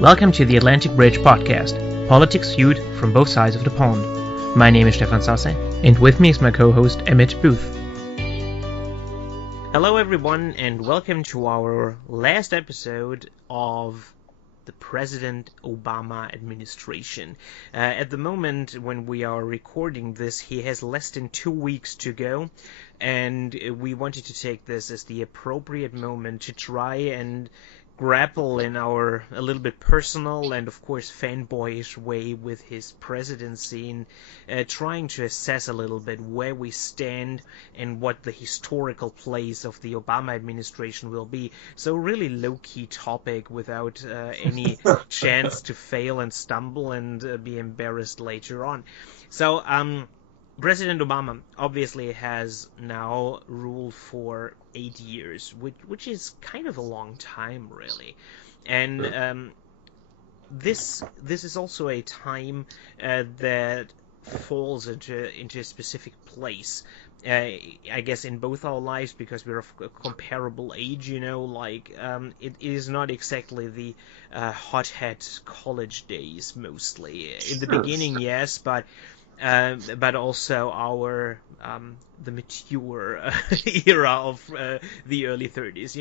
Welcome to the Atlantic Bridge podcast, politics viewed from both sides of the pond. My name is Stefan Sasse, and with me is my co-host Emmett Booth. Hello everyone, and welcome to our last episode of the President Obama administration. At the moment when we are recording this, he has less than 2 weeks to go, and we wanted to take this as the appropriate moment to try and grapple in our a little bit personal and of course fanboyish way with his presidency, and trying to assess a little bit where we stand and what the historical place of the Obama administration will be. So really low-key topic without any chance to fail and stumble and be embarrassed later on. So President Obama obviously has now ruled for 8 years, which is kind of a long time, really. And this is also a time that falls into a specific place. I guess in both our lives, because we're of a comparable age, it is not exactly the hothead college days mostly. In the beginning, yes, but also our the mature era of the early 30s.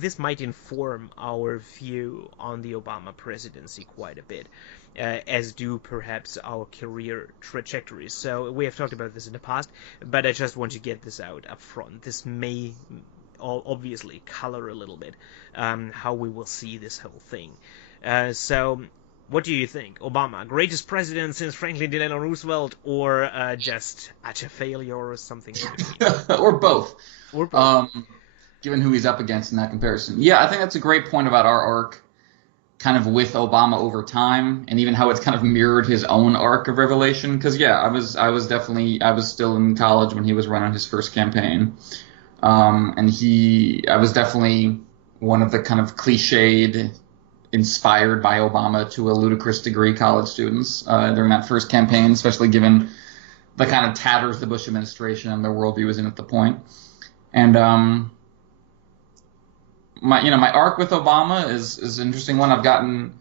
This might inform our view on the Obama presidency quite a bit, as do perhaps our career trajectories. So we have talked about this in the past, but I just want to get this out up front. This may obviously color a little bit how we will see this whole thing. So what do you think? Obama, greatest president since Franklin Delano Roosevelt, or just utter failure or something? Or both. Or both. Given who he's up against in that comparison. Yeah, I think that's a great point about our arc kind of with Obama over time, and even how it's kind of mirrored his own arc of revelation. Because, yeah, I was still in college when he was running his first campaign. And I was definitely one of the kind of cliched, inspired by Obama to a ludicrous degree college students during that first campaign, especially given the kind of tatters the Bush administration and their worldview was in at the point. And my arc with Obama is an interesting one. I've gotten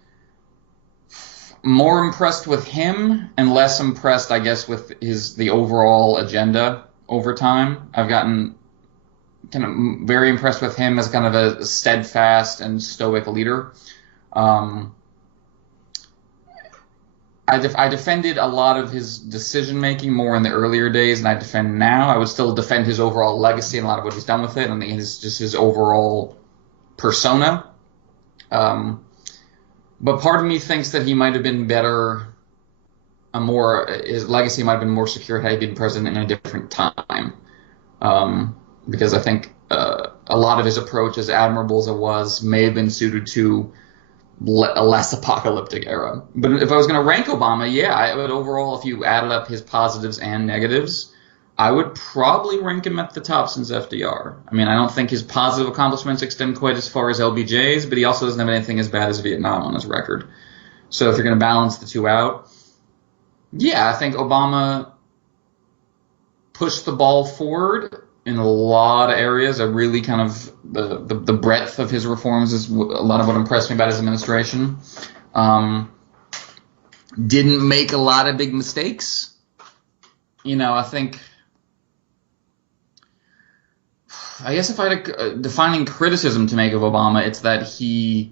more impressed with him and less impressed, I guess, with the overall agenda over time. I've gotten kind of very impressed with him as kind of a steadfast and stoic leader. I defended a lot of his decision-making more in the earlier days than I defend now. I would still defend his overall legacy and a lot of what he's done with it, and his overall persona. But part of me thinks that he might have been better, his legacy might have been more secure had he been president in a different time. Because I think a lot of his approach, as admirable as it was, may have been suited to a less apocalyptic era. But if I was going to rank Obama, yeah, I would overall, if you added up his positives and negatives, I would probably rank him at the top since FDR. I mean, I don't think his positive accomplishments extend quite as far as LBJ's, but he also doesn't have anything as bad as Vietnam on his record. So if you're going to balance the two out, yeah, I think Obama pushed the ball forward in a lot of areas. I really kind of the breadth of his reforms is a lot of what impressed me about his administration. Didn't make a lot of big mistakes. I guess if I had a defining criticism to make of Obama, it's that he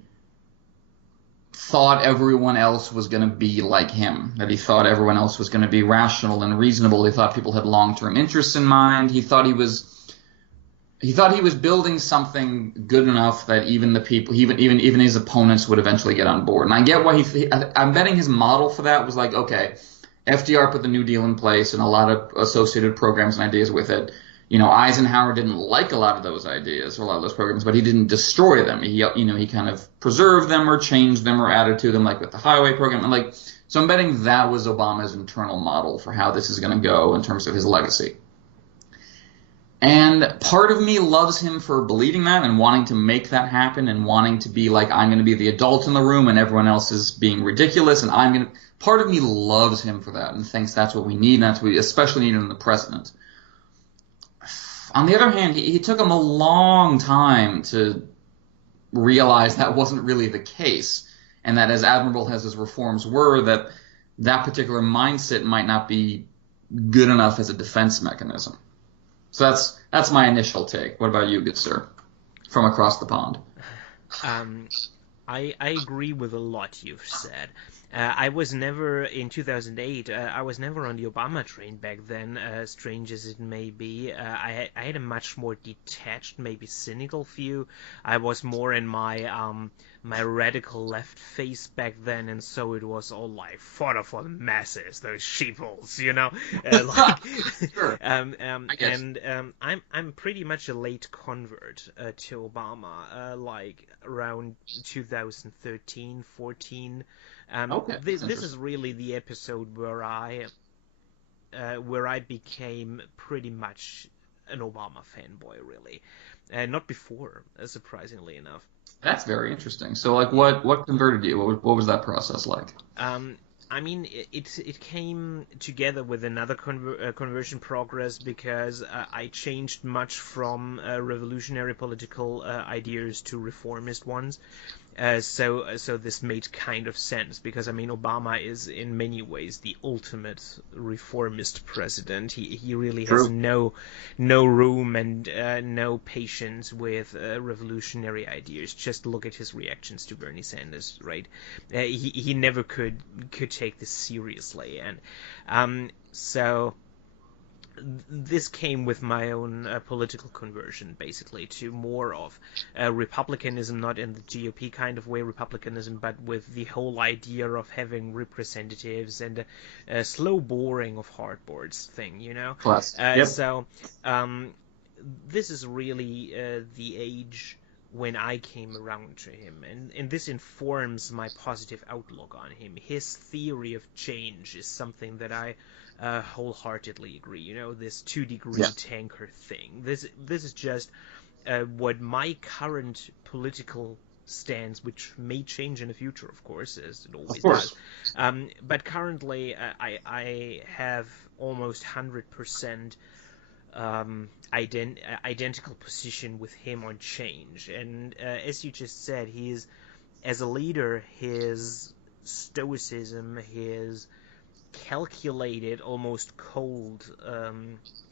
thought everyone else was going to be like him, that he thought everyone else was going to be rational and reasonable. He thought people had long-term interests in mind. He thought he was building something good enough that even the people, even his opponents, would eventually get on board. And I get why I'm betting his model for that was like, okay, FDR put the New Deal in place and a lot of associated programs and ideas with it. Eisenhower didn't like a lot of those ideas or a lot of those programs, but he didn't destroy them. He kind of preserved them or changed them or added to them, like with the highway program. And so I'm betting that was Obama's internal model for how this is going to go in terms of his legacy. And part of me loves him for believing that and wanting to make that happen and wanting to be like, I'm going to be the adult in the room and everyone else is being ridiculous. And part of me loves him for that and thinks that's what we need, and that's what we especially need in the president. On the other hand, he took him a long time to realize that wasn't really the case. and that as admirable as his reforms were, that particular mindset might not be good enough as a defense mechanism. So that's my initial take. What about you, good sir, from across the pond? Um, I agree with a lot you've said. I was never in 2008. I was never on the Obama train back then. Strange as it may be, I had a much more detached, maybe cynical view. I was more in my radical left face back then, and so it was all like fodder for the masses, those sheeples, you know. Sure. I guess. And I'm pretty much a late convert to Obama, like around 2013, 14. Okay. This is really the episode where I became pretty much an Obama fanboy, really. Not before, surprisingly enough. That's very interesting. So, like, what converted you? What was that process like? I mean, it came together with another conversion progress because I changed much from revolutionary political ideas to reformist ones. So this made kind of sense because I mean Obama is in many ways the ultimate reformist president. He really has True. no room and no patience with revolutionary ideas. Just look at his reactions to Bernie Sanders, right? He never could take this seriously, and so this came with my own political conversion, basically, to more of republicanism, not in the GOP kind of way republicanism, but with the whole idea of having representatives and a slow boring of hardboards thing, you know? Plus. Yep. So this is really the age when I came around to him, and this informs my positive outlook on him. His theory of change is something that I wholeheartedly agree. You know, this 2-degree tanker thing. This is just what my current political stance, which may change in the future, of course, as it always does. But currently, I have almost 100% identical position with him on change. And as you just said, as a leader, his stoicism, his calculated, almost cold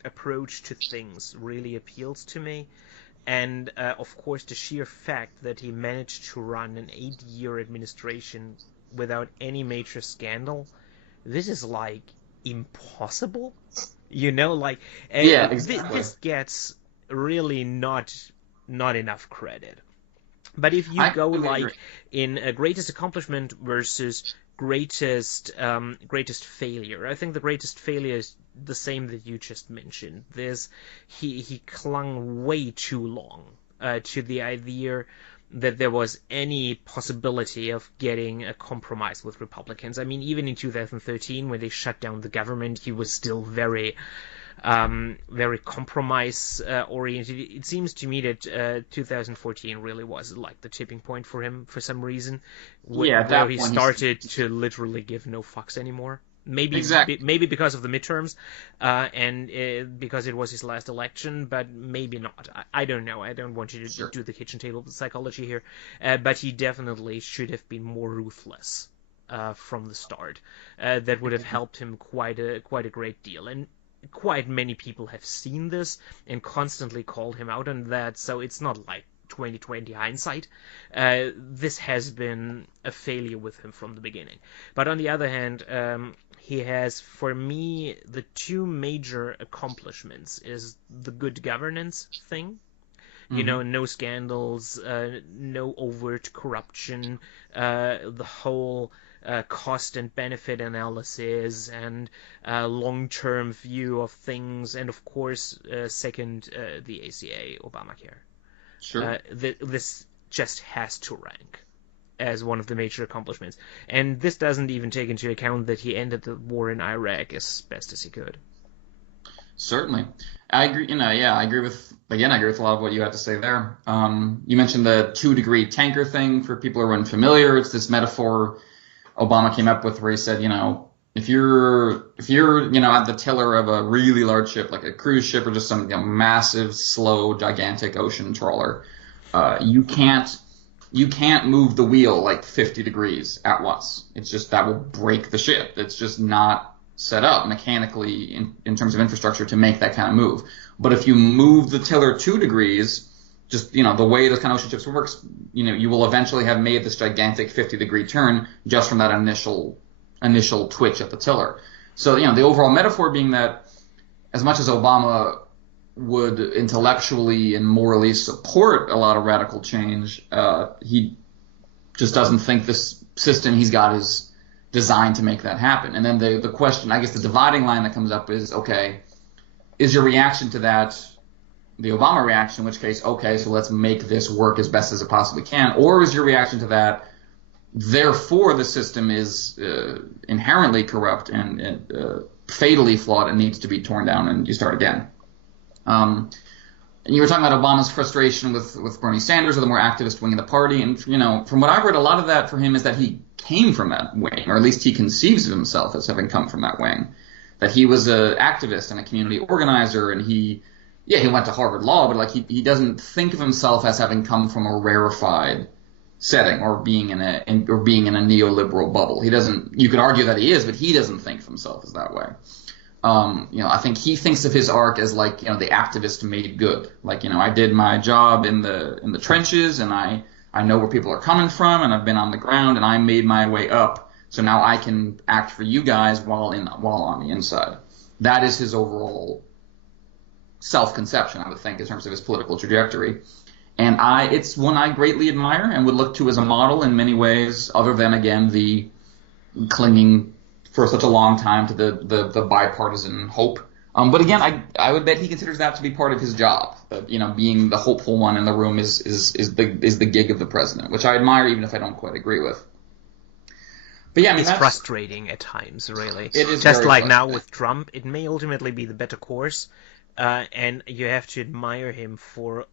approach to things really appeals to me. And of course, the sheer fact that he managed to run an 8-year administration without any major scandal, this is like impossible. You know, like Exactly. this gets really not enough credit. But if you I go completely like agree. in greatest accomplishment versus greatest failure, I think the greatest failure is the same that you just mentioned. He clung way too long to the idea that there was any possibility of getting a compromise with Republicans. I mean, even in 2013, when they shut down the government, he was still very compromise oriented. It seems to me that 2014 really was like the tipping point for him for some reason, At where that he point, started to literally give no fucks anymore. exactly. Maybe because of the midterms, and because it was his last election, but maybe not. I don't know. I don't want you to do the kitchen table psychology here, but he definitely should have been more ruthless from the start. That would have helped him quite a great deal, and quite many people have seen this and constantly called him out on that. So it's not like 2020 hindsight. This has been a failure with him from the beginning. But on the other hand, he has, for me, the two major accomplishments is the good governance thing. You know, no scandals, no overt corruption, the whole cost and benefit analysis and long-term view of things, and of course, second, the ACA, Obamacare. Sure. This just has to rank as one of the major accomplishments. And this doesn't even take into account that he ended the war in Iraq as best as he could. Certainly. I agree. I agree with I agree with a lot of what you had to say there. You mentioned the 2-degree tanker thing. For people who are unfamiliar, it's this metaphor Obama came up with where he said, if you're at the tiller of a really large ship, like a cruise ship or just some massive, slow, gigantic ocean trawler, you can't you can't move the wheel like 50 degrees at once. It's just that will break the ship. It's just not set up mechanically in terms of infrastructure to make that kind of move. But if you move the tiller 2 degrees, just, the way those kind of ocean ships works, you will eventually have made this gigantic 50-degree turn just from that initial twitch at the tiller. So, the overall metaphor being that as much as Obama would intellectually and morally support a lot of radical change, he just doesn't think this system he's got is designed to make that happen. And then the question, I guess the dividing line that comes up is, okay, is your reaction to that the Obama reaction, in which case, okay, so let's make this work as best as it possibly can, or is your reaction to that, therefore the system is inherently corrupt and fatally flawed and needs to be torn down and you start again? And you were talking about Obama's frustration with Bernie Sanders or the more activist wing of the party, and from what I've read, a lot of that for him is that he came from that wing, or at least he conceives of himself as having come from that wing, that he was an activist and a community organizer, and he went to Harvard Law, but like he doesn't think of himself as having come from a rarefied setting or being in a neoliberal bubble. He doesn't. You could argue that he is, but he doesn't think of himself as that way. I think he thinks of his arc as like, the activist made good. Like, I did my job in the trenches, and I know where people are coming from, and I've been on the ground, and I made my way up. So now I can act for you guys while on the inside. That is his overall self-conception, I would think, in terms of his political trajectory. And it's one I greatly admire and would look to as a model in many ways, other than, again, the clinging for such a long time to the bipartisan hope. But again, I would bet he considers that to be part of his job. That, being the hopeful one in the room is the gig of the president, which I admire, even if I don't quite agree with. But yeah, I mean, it's frustrating at times, really. It is just like now with Trump. It may ultimately be the better course, and you have to admire him for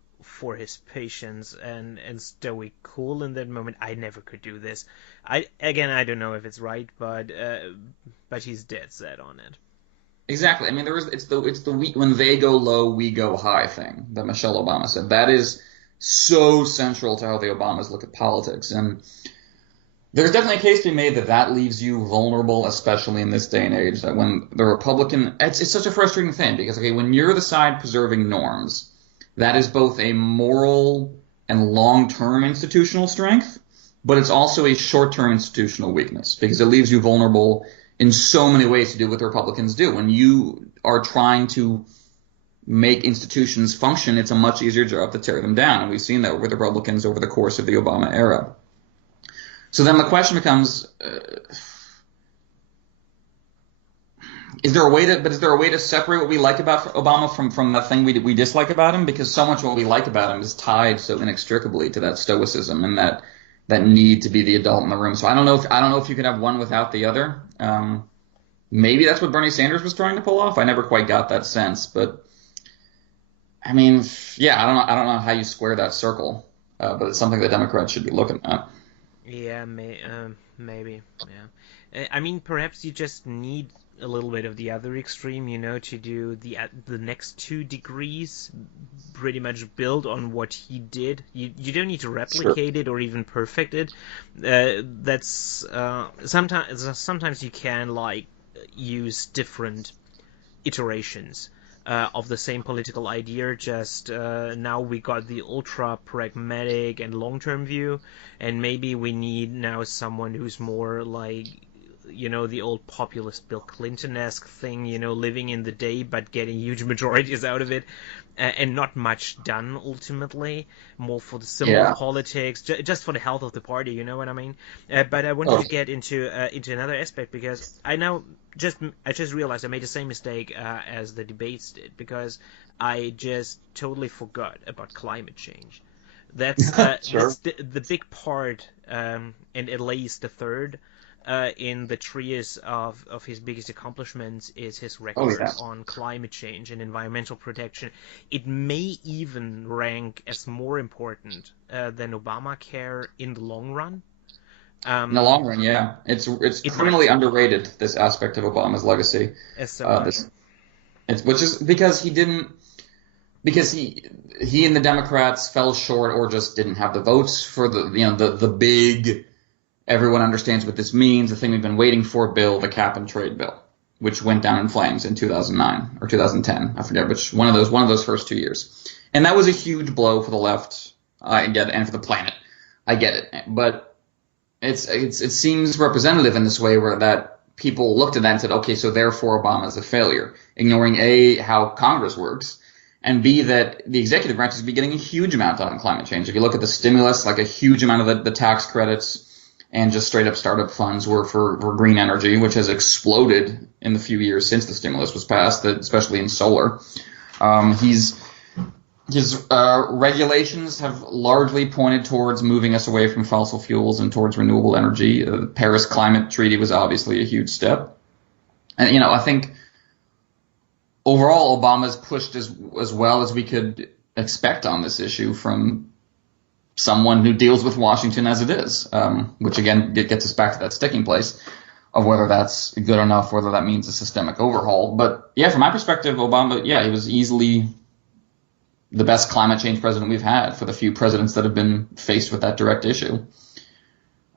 his patience and stoic cool in that moment. I never could do this. I don't know if it's right, but he's dead set on it. Exactly. I mean, it's the when they go low, we go high thing that Michelle Obama said. That is so central to how the Obamas look at politics, and there's definitely a case to be made that leaves you vulnerable, especially in this day and age. That when the Republican, it's such a frustrating thing because when you're the side preserving norms, that is both a moral and long-term institutional strength, but it's also a short-term institutional weakness because it leaves you vulnerable in so many ways to do what the Republicans do. When you are trying to make institutions function, it's a much easier job to tear them down, and we've seen that with the Republicans over the course of the Obama era. So then the question becomes, is there a way to separate what we like about Obama from the thing we dislike about him? Because so much of what we like about him is tied so inextricably to that stoicism and that need to be the adult in the room. So I don't know if you could have one without the other. Maybe that's what Bernie Sanders was trying to pull off. I never quite got that sense, but I mean, yeah, I don't know how you square that circle, but it's something the Democrats should be looking at. Yeah, maybe. Yeah, I mean, perhaps you just need a little bit of the other extreme, to do the next 2 degrees, pretty much build on what he did. You don't need to replicate it or even perfect it. That's sometimes you can use different iterations of the same political idea, just now we got the ultra pragmatic and long-term view, and maybe we need now someone who's more like, the old populist Bill Clinton-esque thing, living in the day but getting huge majorities out of it, and not much done ultimately, more for the symbol politics, just for the health of the party, you know what I mean? But I wanted to get into another aspect, because I just realized I made the same mistake as the debates did, because I just totally forgot about climate change. That's, sure. that's the big part, and at least the third in the trios of his biggest accomplishments is his record on climate change and environmental protection. It may even rank as more important than Obamacare in the long run. In the long run, yeah. It's criminally underrated, this aspect of Obama's legacy. So which is because he didn't. because he and the Democrats fell short or just didn't have the votes for the big, everyone understands what this means, the thing we've been waiting for bill, the cap and trade bill, which went down in flames in 2009 or 2010. I forget which one of those first 2 years. And that was a huge blow for the left. I get it, and for the planet. I get it. But it seems representative in this way where that people looked at that and said, okay, so therefore Obama is a failure, ignoring A, how Congress works, and B, that the executive branch is getting a huge amount on climate change. If you look at the stimulus, like a huge amount of the tax credits and just straight up startup funds were for green energy, which has exploded in the few years since the stimulus was passed, especially in solar. His regulations have largely pointed towards moving us away from fossil fuels and towards renewable energy. The Paris Climate Treaty was obviously a huge step. And, I think overall Obama's pushed as well as we could expect on this issue from someone who deals with Washington as it is, which again gets us back to that sticking place of whether that's good enough, whether that means a systemic overhaul. But yeah, from my perspective, Obama, he was easily the best climate change president we've had for the few presidents that have been faced with that direct issue.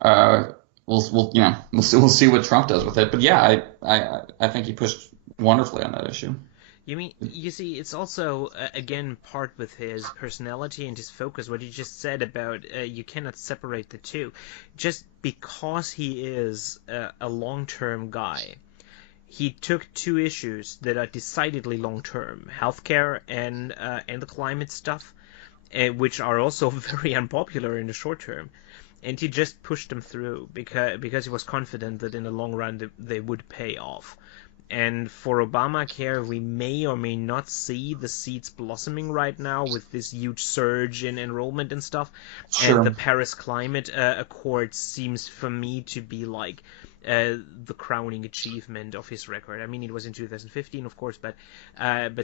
We'll see what Trump does with it. But yeah, I think he pushed wonderfully on that issue. You see, it's also, again, part with his personality and his focus, what you just said about you cannot separate the two. Just because he is a long-term guy, he took two issues that are decidedly long-term, healthcare and the climate stuff, which are also very unpopular in the short term. And he just pushed them through because he was confident that in the long run they would pay off. And for Obamacare, we may or may not see the seeds blossoming right now with this huge surge in enrollment and stuff. Sure. And the Paris Climate Accord seems for me to be like the crowning achievement of his record. I mean, it was in 2015, of course, but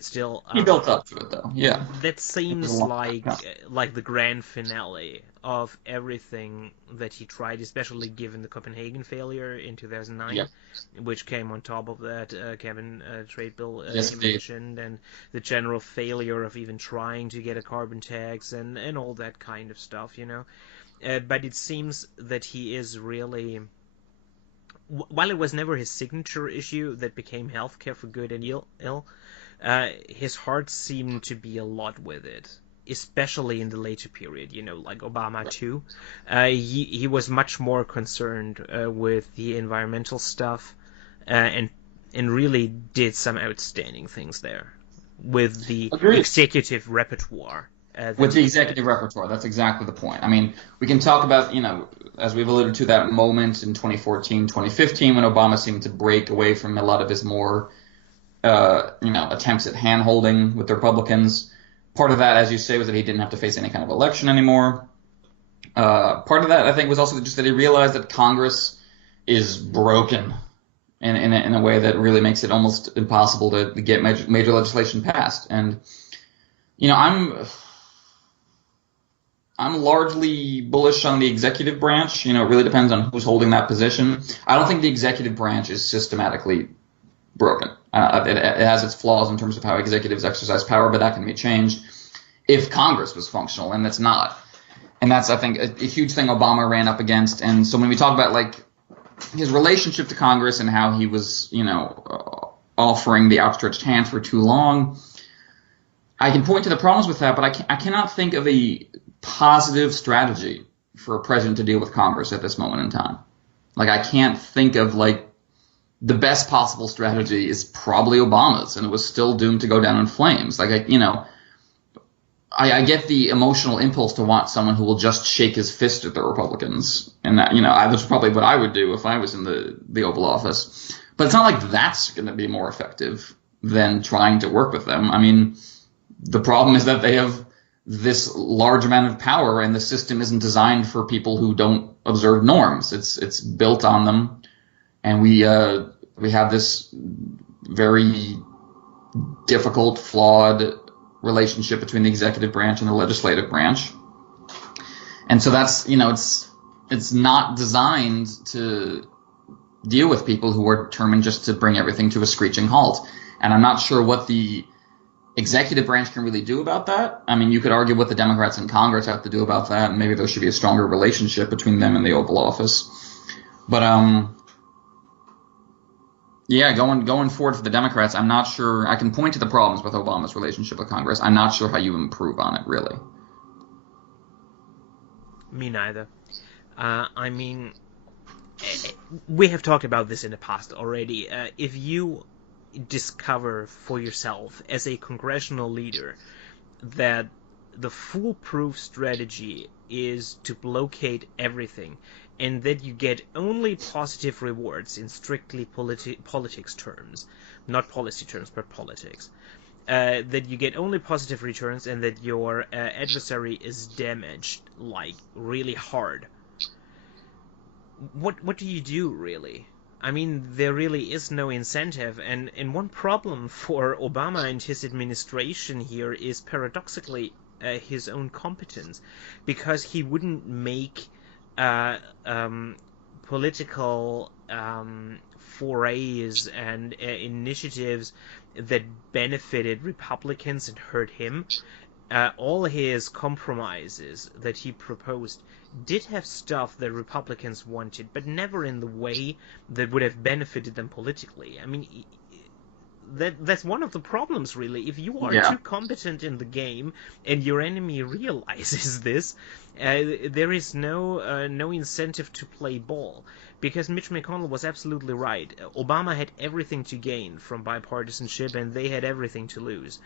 still. He built up to it, though. Yeah. That seems like the grand finale of everything that he tried, especially given the Copenhagen failure in 2009, which came on top of that Kevin trade bill you mentioned, and the general failure of even trying to get a carbon tax and all that kind of stuff, But it seems that he is really, while it was never his signature issue that became healthcare for good and ill, his heart seemed to be a lot with it, especially in the later period, like Obama 2. He was much more concerned with the environmental stuff and really did some outstanding things there with the executive repertoire. With the executive repertoire, that's exactly the point. I mean, we can talk about, as we've alluded to, that moment in 2014, 2015 when Obama seemed to break away from a lot of his more, attempts at hand-holding with the Republicans. Part of that, as you say, was that he didn't have to face any kind of election anymore. Part of that, I think, was also just that he realized that Congress is broken in a way that really makes it almost impossible to get major legislation passed. And, I'm largely bullish on the executive branch. It really depends on who's holding that position. I don't think the executive branch is systematically broken. It has its flaws in terms of how executives exercise power, but that can be changed if Congress was functional, and it's not. And that's, I think, a huge thing Obama ran up against. And so when we talk about, like, his relationship to Congress and how he was, offering the outstretched hand for too long, I can point to the problems with that, but I cannot think of a positive strategy for a president to deal with Congress at this moment in time. Like, I can't think of, like, the best possible strategy is probably Obama's, and it was still doomed to go down in flames. Like, I get the emotional impulse to want someone who will just shake his fist at the Republicans, and that, that's probably what I would do if I was in the Oval Office. But it's not like that's going to be more effective than trying to work with them. I mean, the problem is that they have this large amount of power, and the system isn't designed for people who don't observe norms. It's built on them, and we have this very difficult, flawed relationship between the executive branch and the legislative branch. And so that's, it's not designed to deal with people who are determined just to bring everything to a screeching halt. And I'm not sure what the executive branch can really do about that. I mean, you could argue what the Democrats in Congress have to do about that, and maybe there should be a stronger relationship between them and the Oval Office. But yeah, going forward for the Democrats, I'm not sure. I can point to the problems with Obama's relationship with Congress. I'm not sure how you improve on it, really. Me neither. I mean, we have talked about this in the past already. If you discover for yourself as a congressional leader that the foolproof strategy is to blockade everything, and that you get only positive rewards in strictly politics terms, not policy terms, but politics, that you get only positive returns, and that your adversary is damaged, like, really hard, what do you do, really? I mean, there really is no incentive, and one problem for Obama and his administration here is paradoxically his own competence, because he wouldn't make political forays and initiatives that benefited Republicans and hurt him. All his compromises that he proposed did have stuff that Republicans wanted, but never in the way that would have benefited them politically. I mean, that's one of the problems, really. If you are too competent in the game and your enemy realizes this, there is no incentive to play ball. Because Mitch McConnell was absolutely right. Obama had everything to gain from bipartisanship, and they had everything to lose.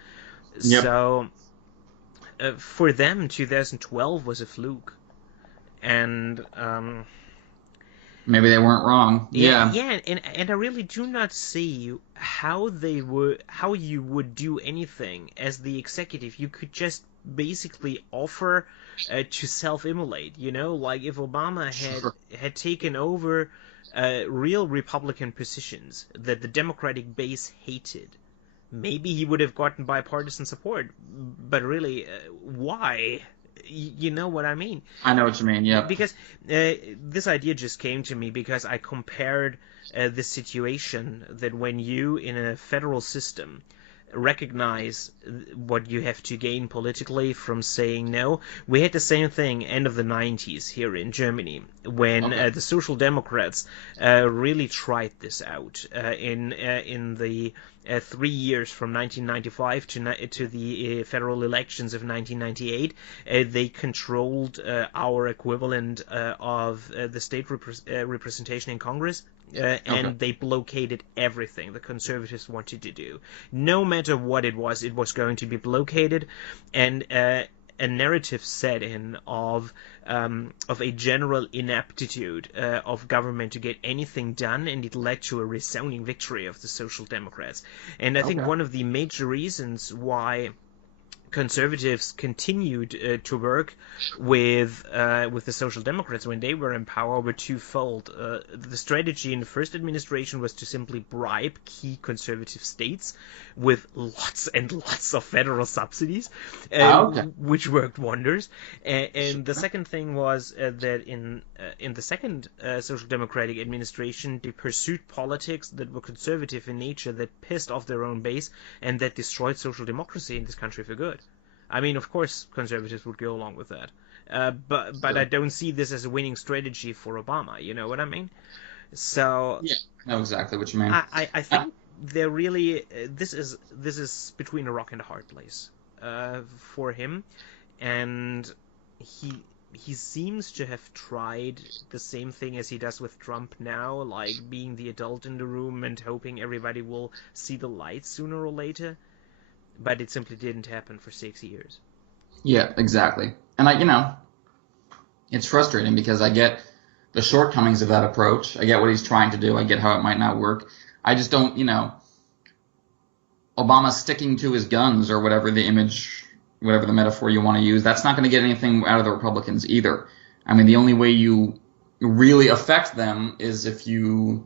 Yep. So for them, 2012 was a fluke. And maybe they weren't wrong. Yeah, and I really do not see how you would do anything as the executive. You could just basically offer to self-immolate, like if Obama had taken over real Republican positions that the Democratic base hated. Maybe he would have gotten bipartisan support, but really, why? You know what I mean? I know what you mean, yeah. Because this idea just came to me because I compared this situation that when you, in a federal system, recognize what you have to gain politically from saying no. We had the same thing end of the 90s here in Germany when the Social Democrats really tried this out in the 3 years from 1995 to the federal elections of 1998. They controlled our equivalent of the state representation in Congress. And they blockaded everything the conservatives wanted to do. No matter what it was going to be blockaded, and a narrative set in of a general inaptitude of government to get anything done, and it led to a resounding victory of the Social Democrats. And I think one of the major reasons why conservatives continued to work with the Social Democrats when they were in power were twofold. The strategy in the first administration was to simply bribe key conservative states with lots and lots of federal subsidies, which worked wonders. And the second thing was that in the second Social Democratic administration, they pursued politics that were conservative in nature, that pissed off their own base, and that destroyed social democracy in this country for good. I mean, of course, conservatives would go along with that, but I don't see this as a winning strategy for Obama. You know what I mean? So yeah, I know exactly what you mean. I think they're really this is between a rock and a hard place for him, and he seems to have tried the same thing as he does with Trump now, like being the adult in the room and hoping everybody will see the light sooner or later. But it simply didn't happen for 6 years. Yeah, exactly. And it's frustrating because I get the shortcomings of that approach. I get what he's trying to do. I get how it might not work. I just don't, Obama sticking to his guns or whatever the image, whatever the metaphor you want to use, that's not going to get anything out of the Republicans either. I mean, the only way you really affect them is if you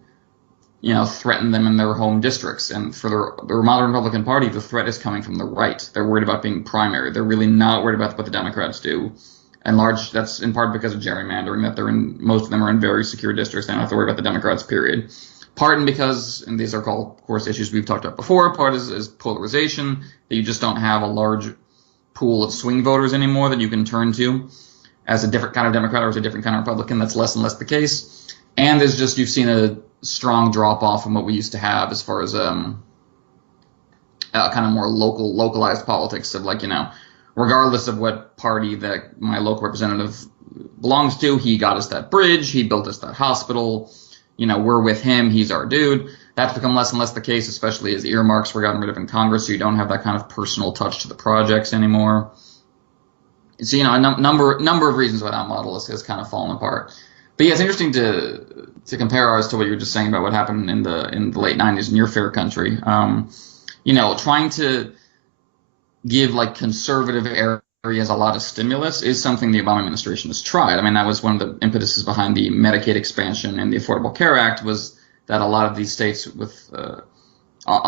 threaten them in their home districts. And for the modern Republican Party, the threat is coming from the right. They're worried about being primary. They're really not worried about what the Democrats do. And that's in part because of gerrymandering, that most of them are in very secure districts. They don't have to worry about the Democrats, period. Part and because, and these are called, of course, issues we've talked about before. Part is polarization, that you just don't have a large pool of swing voters anymore that you can turn to as a different kind of Democrat or as a different kind of Republican. That's less and less the case. And there's just, you've seen a strong drop off from what we used to have as far as kind of more localized politics of like, regardless of what party that my local representative belongs to, he got us that bridge, he built us that hospital, we're with him, he's our dude. That's become less and less the case, especially as earmarks were gotten rid of in Congress, so you don't have that kind of personal touch to the projects anymore. So, a number of reasons why that model has kind of fallen apart. But yeah, it's interesting to compare ours to what you were just saying about what happened in the late 90s in your fair country. Trying to give like conservative areas a lot of stimulus is something the Obama administration has tried. I mean, that was one of the impetuses behind the Medicaid expansion and the Affordable Care Act, was that a lot of these states with a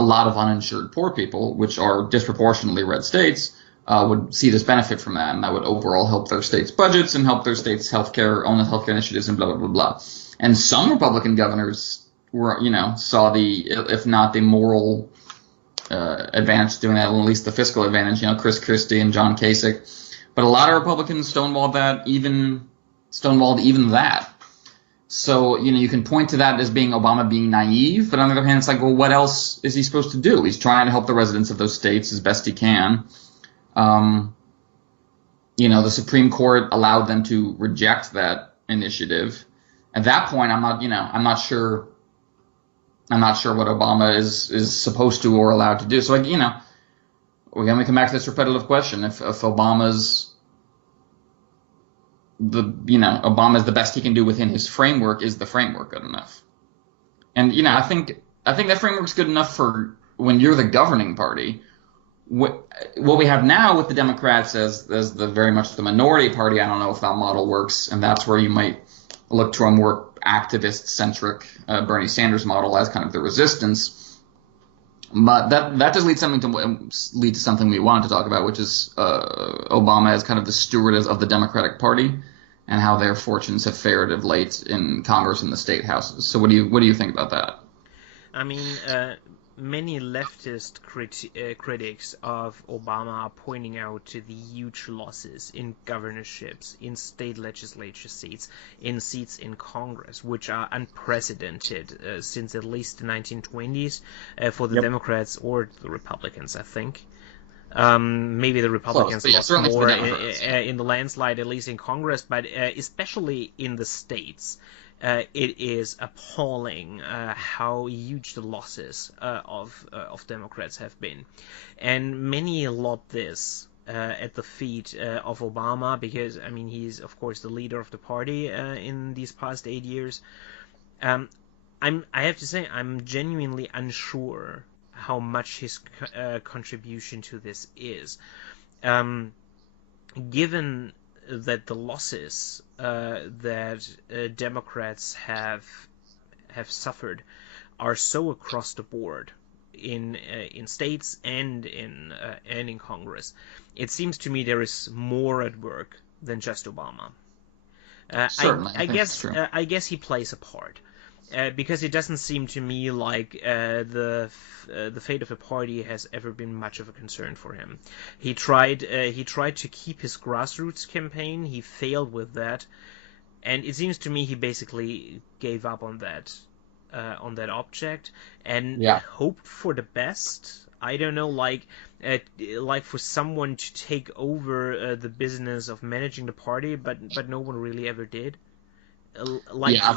lot of uninsured poor people, which are disproportionately red states, would see this benefit from that, and that would overall help their states' budgets and help their states' own healthcare initiatives and blah, blah, blah, blah. And some Republican governors were, saw if not the moral advantage doing that, at least the fiscal advantage, Chris Christie and John Kasich. But a lot of Republicans stonewalled even that. So, you can point to that as being Obama being naive, but on the other hand, it's like, well, what else is he supposed to do? He's trying to help the residents of those states as best he can. The Supreme Court allowed them to reject that initiative. At that point, I'm not sure what Obama is supposed to or allowed to do. So, again, we come back to this repetitive question: if Obama's the best he can do within his framework, is the framework good enough? And I think that framework's good enough for when you're the governing party. What we have now with the Democrats as the very much the minority party, I don't know if that model works, and that's where you might look to a more activist-centric Bernie Sanders model as kind of the resistance. But that does lead to something we wanted to talk about, which is Obama as kind of the steward of the Democratic Party and how their fortunes have fared of late in Congress and the state houses. So what do you think about that? I mean, many leftist critics of Obama are pointing out to the huge losses in governorships, in state legislature seats, in seats in Congress, which are unprecedented since at least the 1920s for the Democrats or the Republicans, I think. Maybe the Republicans lost more in the landslide, at least in Congress, but especially in the states. It is appalling how huge the losses of Democrats have been, and many lob this at the feet of Obama because he's of course the leader of the party in these past 8 years. I have to say I'm genuinely unsure how much his contribution to this is, given that the losses that Democrats have suffered are so across the board in states and in Congress. It seems to me there is more at work than just Obama. Certainly, I guess he plays a part. Because it doesn't seem to me like the fate of the party has ever been much of a concern for him. He tried to keep his grassroots campaign. He failed with that, and it seems to me he basically gave up on that object and hoped for the best. I don't know, like for someone to take over the business of managing the party, but no one really ever did.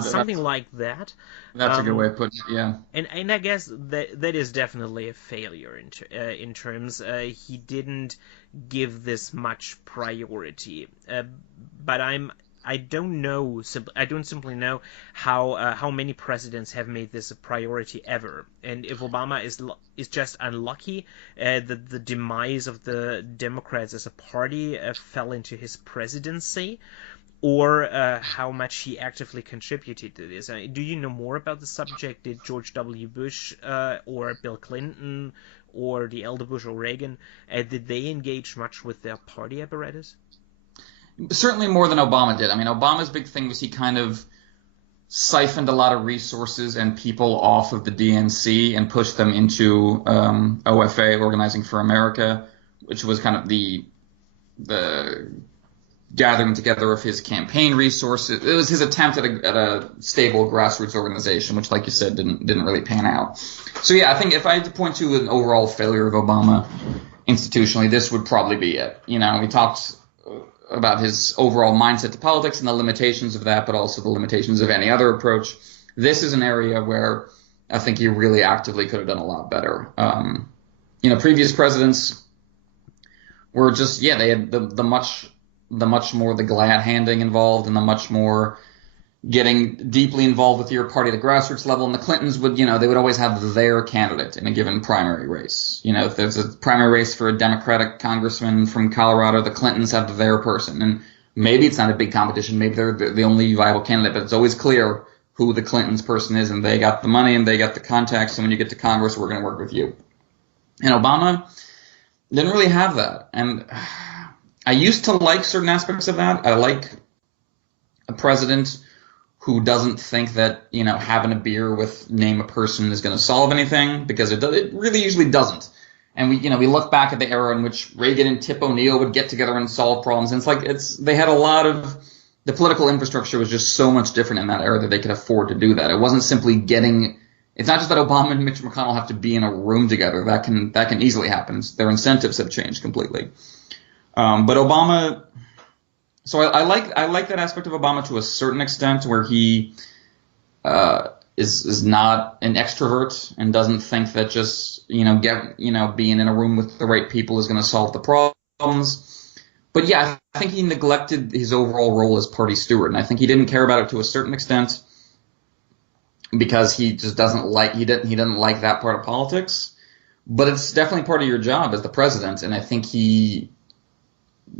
Something like that. That's a good way of putting it. Yeah. And I guess that is definitely a failure in terms he didn't give this much priority. But I don't simply know how many presidents have made this a priority ever. And if Obama is just unlucky, the demise of the Democrats as a party fell into his presidency, or how much he actively contributed to this. Do you know more about the subject? Did George W. Bush or Bill Clinton or the elder Bush or Reagan, did they engage much with their party apparatus? Certainly more than Obama did. I mean, Obama's big thing was he kind of siphoned a lot of resources and people off of the DNC and pushed them into OFA, Organizing for America, which was kind of the gathering together of his campaign resources. It was his attempt at a stable grassroots organization, which, like you said, didn't really pan out. So yeah, I think if I had to point to an overall failure of Obama institutionally, this would probably be it. We talked about his overall mindset to politics and the limitations of that, but also the limitations of any other approach. This is an area where I think he really actively could have done a lot better. Previous presidents were just, they had the much more the glad handing involved and the much more getting deeply involved with your party at the grassroots level. And the Clintons would, they would always have their candidate in a given primary race. If there's a primary race for a Democratic congressman from Colorado, the Clintons have their person. And maybe it's not a big competition. Maybe they're the only viable candidate, but it's always clear who the Clintons person is, and they got the money and they got the contacts. And when you get to Congress, we're going to work with you. And Obama didn't really have that. And I used to like certain aspects of that. I like a president who doesn't think that, having a beer with name a person is going to solve anything, because it really usually doesn't. And we look back at the era in which Reagan and Tip O'Neill would get together and solve problems. And they had a lot of, the political infrastructure was just so much different in that era that they could afford to do that. It wasn't simply it's not just that Obama and Mitch McConnell have to be in a room together. That can easily happen. Their incentives have changed completely. But Obama, so I like that aspect of Obama to a certain extent, where he is not an extrovert and doesn't think that just being in a room with the right people is going to solve the problems. But yeah, I think he neglected his overall role as party steward, and I think he didn't care about it to a certain extent because he just doesn't like he didn't like that part of politics. But it's definitely part of your job as the president, and I think he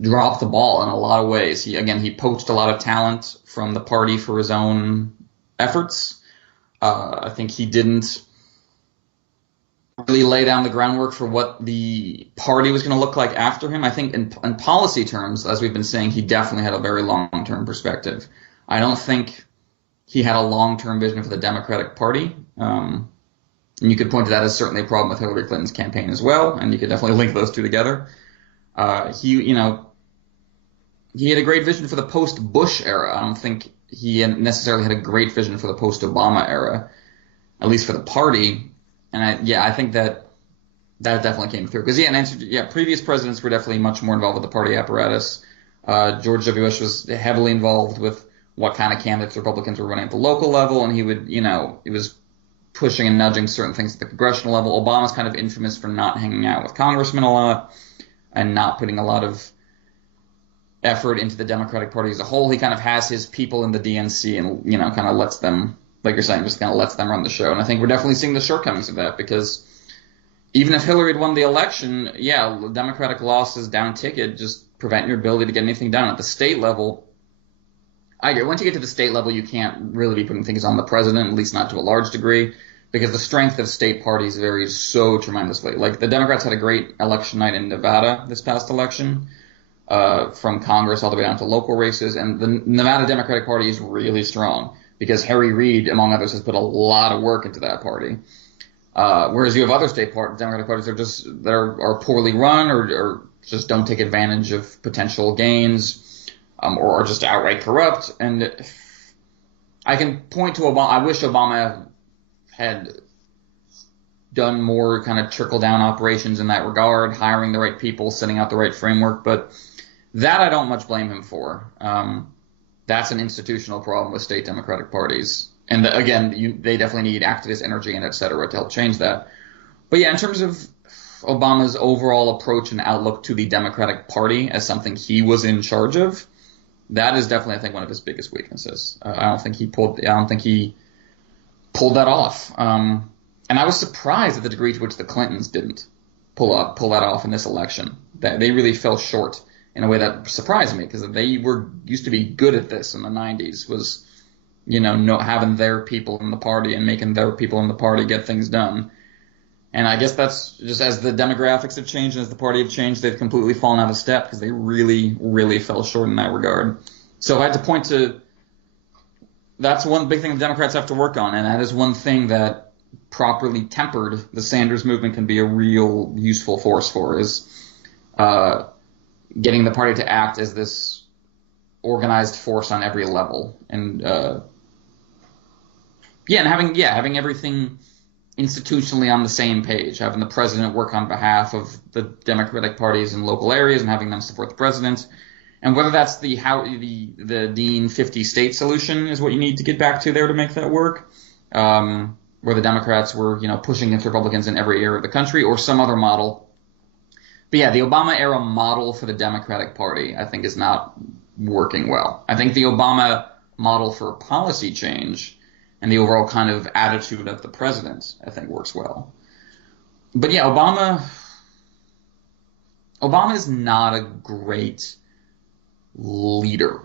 dropped the ball in a lot of ways. He poached a lot of talent from the party for his own efforts. I think he didn't really lay down the groundwork for what the party was going to look like after him. I think in policy terms, as we've been saying, he definitely had a very long-term perspective. I don't think he had a long-term vision for the Democratic Party. And you could point to that as certainly a problem with Hillary Clinton's campaign as well, and you could definitely link those two together. He had a great vision for the post-Bush era. I don't think he necessarily had a great vision for the post-Obama era, at least for the party. And I think that definitely came through. Because previous presidents were definitely much more involved with the party apparatus. George W. Bush was heavily involved with what kind of candidates Republicans were running at the local level, and he was pushing and nudging certain things at the congressional level. Obama's kind of infamous for not hanging out with congressmen a lot and not putting a lot of effort into the Democratic Party as a whole. He kind of has his people in the DNC and, kind of lets them, like you're saying, just kind of lets them run the show. And I think we're definitely seeing the shortcomings of that, because even if Hillary had won the election, the Democratic losses down ticket just prevent your ability to get anything done. At the state level, I agree. Once you get to the state level, you can't really be putting things on the president, at least not to a large degree, because the strength of state parties varies so tremendously. Like, the Democrats had a great election night in Nevada this past election, from Congress all the way down to local races, and the Nevada Democratic Party is really strong because Harry Reid, among others, has put a lot of work into that party. Whereas you have other Democratic parties that are poorly run or just don't take advantage of potential gains, or are just outright corrupt. And I can point to Obama. I wish Obama had done more kind of trickle-down operations in that regard, hiring the right people, setting out the right framework, but that I don't much blame him for. That's an institutional problem with state Democratic parties. And they definitely need activist energy and et cetera to help change that. But yeah, in terms of Obama's overall approach and outlook to the Democratic Party as something he was in charge of, that is definitely, I think, one of his biggest weaknesses. I don't think he pulled that off. And I was surprised at the degree to which the Clintons didn't pull that off in this election. That they really fell short in a way that surprised me, because they used to be good at this in the 90s, was, having their people in the party and making their people in the party get things done. And I guess that's just as the demographics have changed and as the party have changed, they've completely fallen out of step because they really, really fell short in that regard. So if I had to point to that's one big thing the Democrats have to work on, and that is one thing that properly tempered the Sanders movement can be a real useful force for is uh, getting the party to act as this organized force on every level, and having everything institutionally on the same page, having the president work on behalf of the Democratic parties in local areas and having them support the president. And whether that's the Dean 50 state solution is what you need to get back to there to make that work, where the Democrats were, pushing against Republicans in every area of the country, or some other model. But yeah, the Obama era model for the Democratic Party, I think, is not working well. I think the Obama model for policy change and the overall kind of attitude of the president, I think, works well. But yeah, Obama is not a great leader.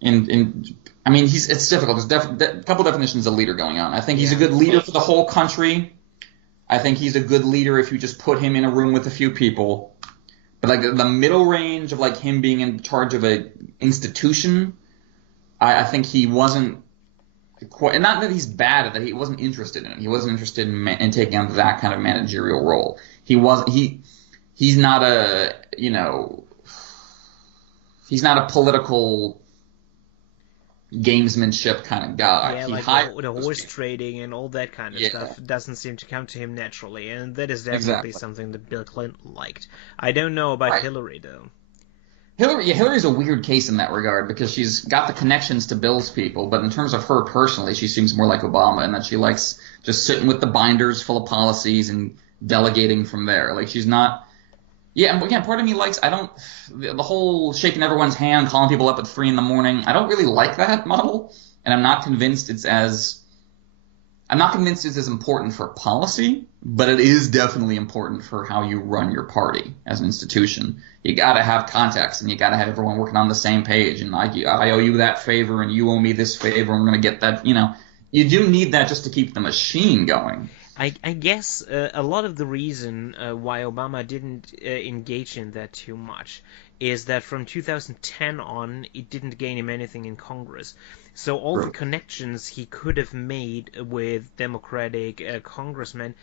I mean, it's difficult. There's a couple definitions of leader going on. I think he's a good leader for the whole country. I think he's a good leader if you just put him in a room with a few people. But like the middle range of like him being in charge of a institution, I think he wasn't quite. And not that he's bad at that. He wasn't interested in it. He wasn't interested in taking on that kind of managerial role. He's not a he's not a political gamesmanship kind of guy. Yeah, like the horse trading and all that kind of stuff doesn't seem to come to him naturally, and that is definitely something that Bill Clinton liked. I don't know about Hillary, though. Hillary's a weird case in that regard because she's got the connections to Bill's people, but in terms of her personally, she seems more like Obama in that she likes just sitting with the binders full of policies and delegating from there. Like she's not. Yeah, and again, part of me likes the whole shaking everyone's hand, calling people up at 3 a.m. I don't really like that model, and I'm not convinced it's as important for policy, but it is definitely important for how you run your party as an institution. You got to have context, and you got to have everyone working on the same page. And I owe you that favor, and you owe me this favor. I'm going to get that. You do need that just to keep the machine going. I guess a lot of the reason why Obama didn't engage in that too much is that from 2010 on, it didn't gain him anything in Congress. So all the connections he could have made with Democratic congressmen,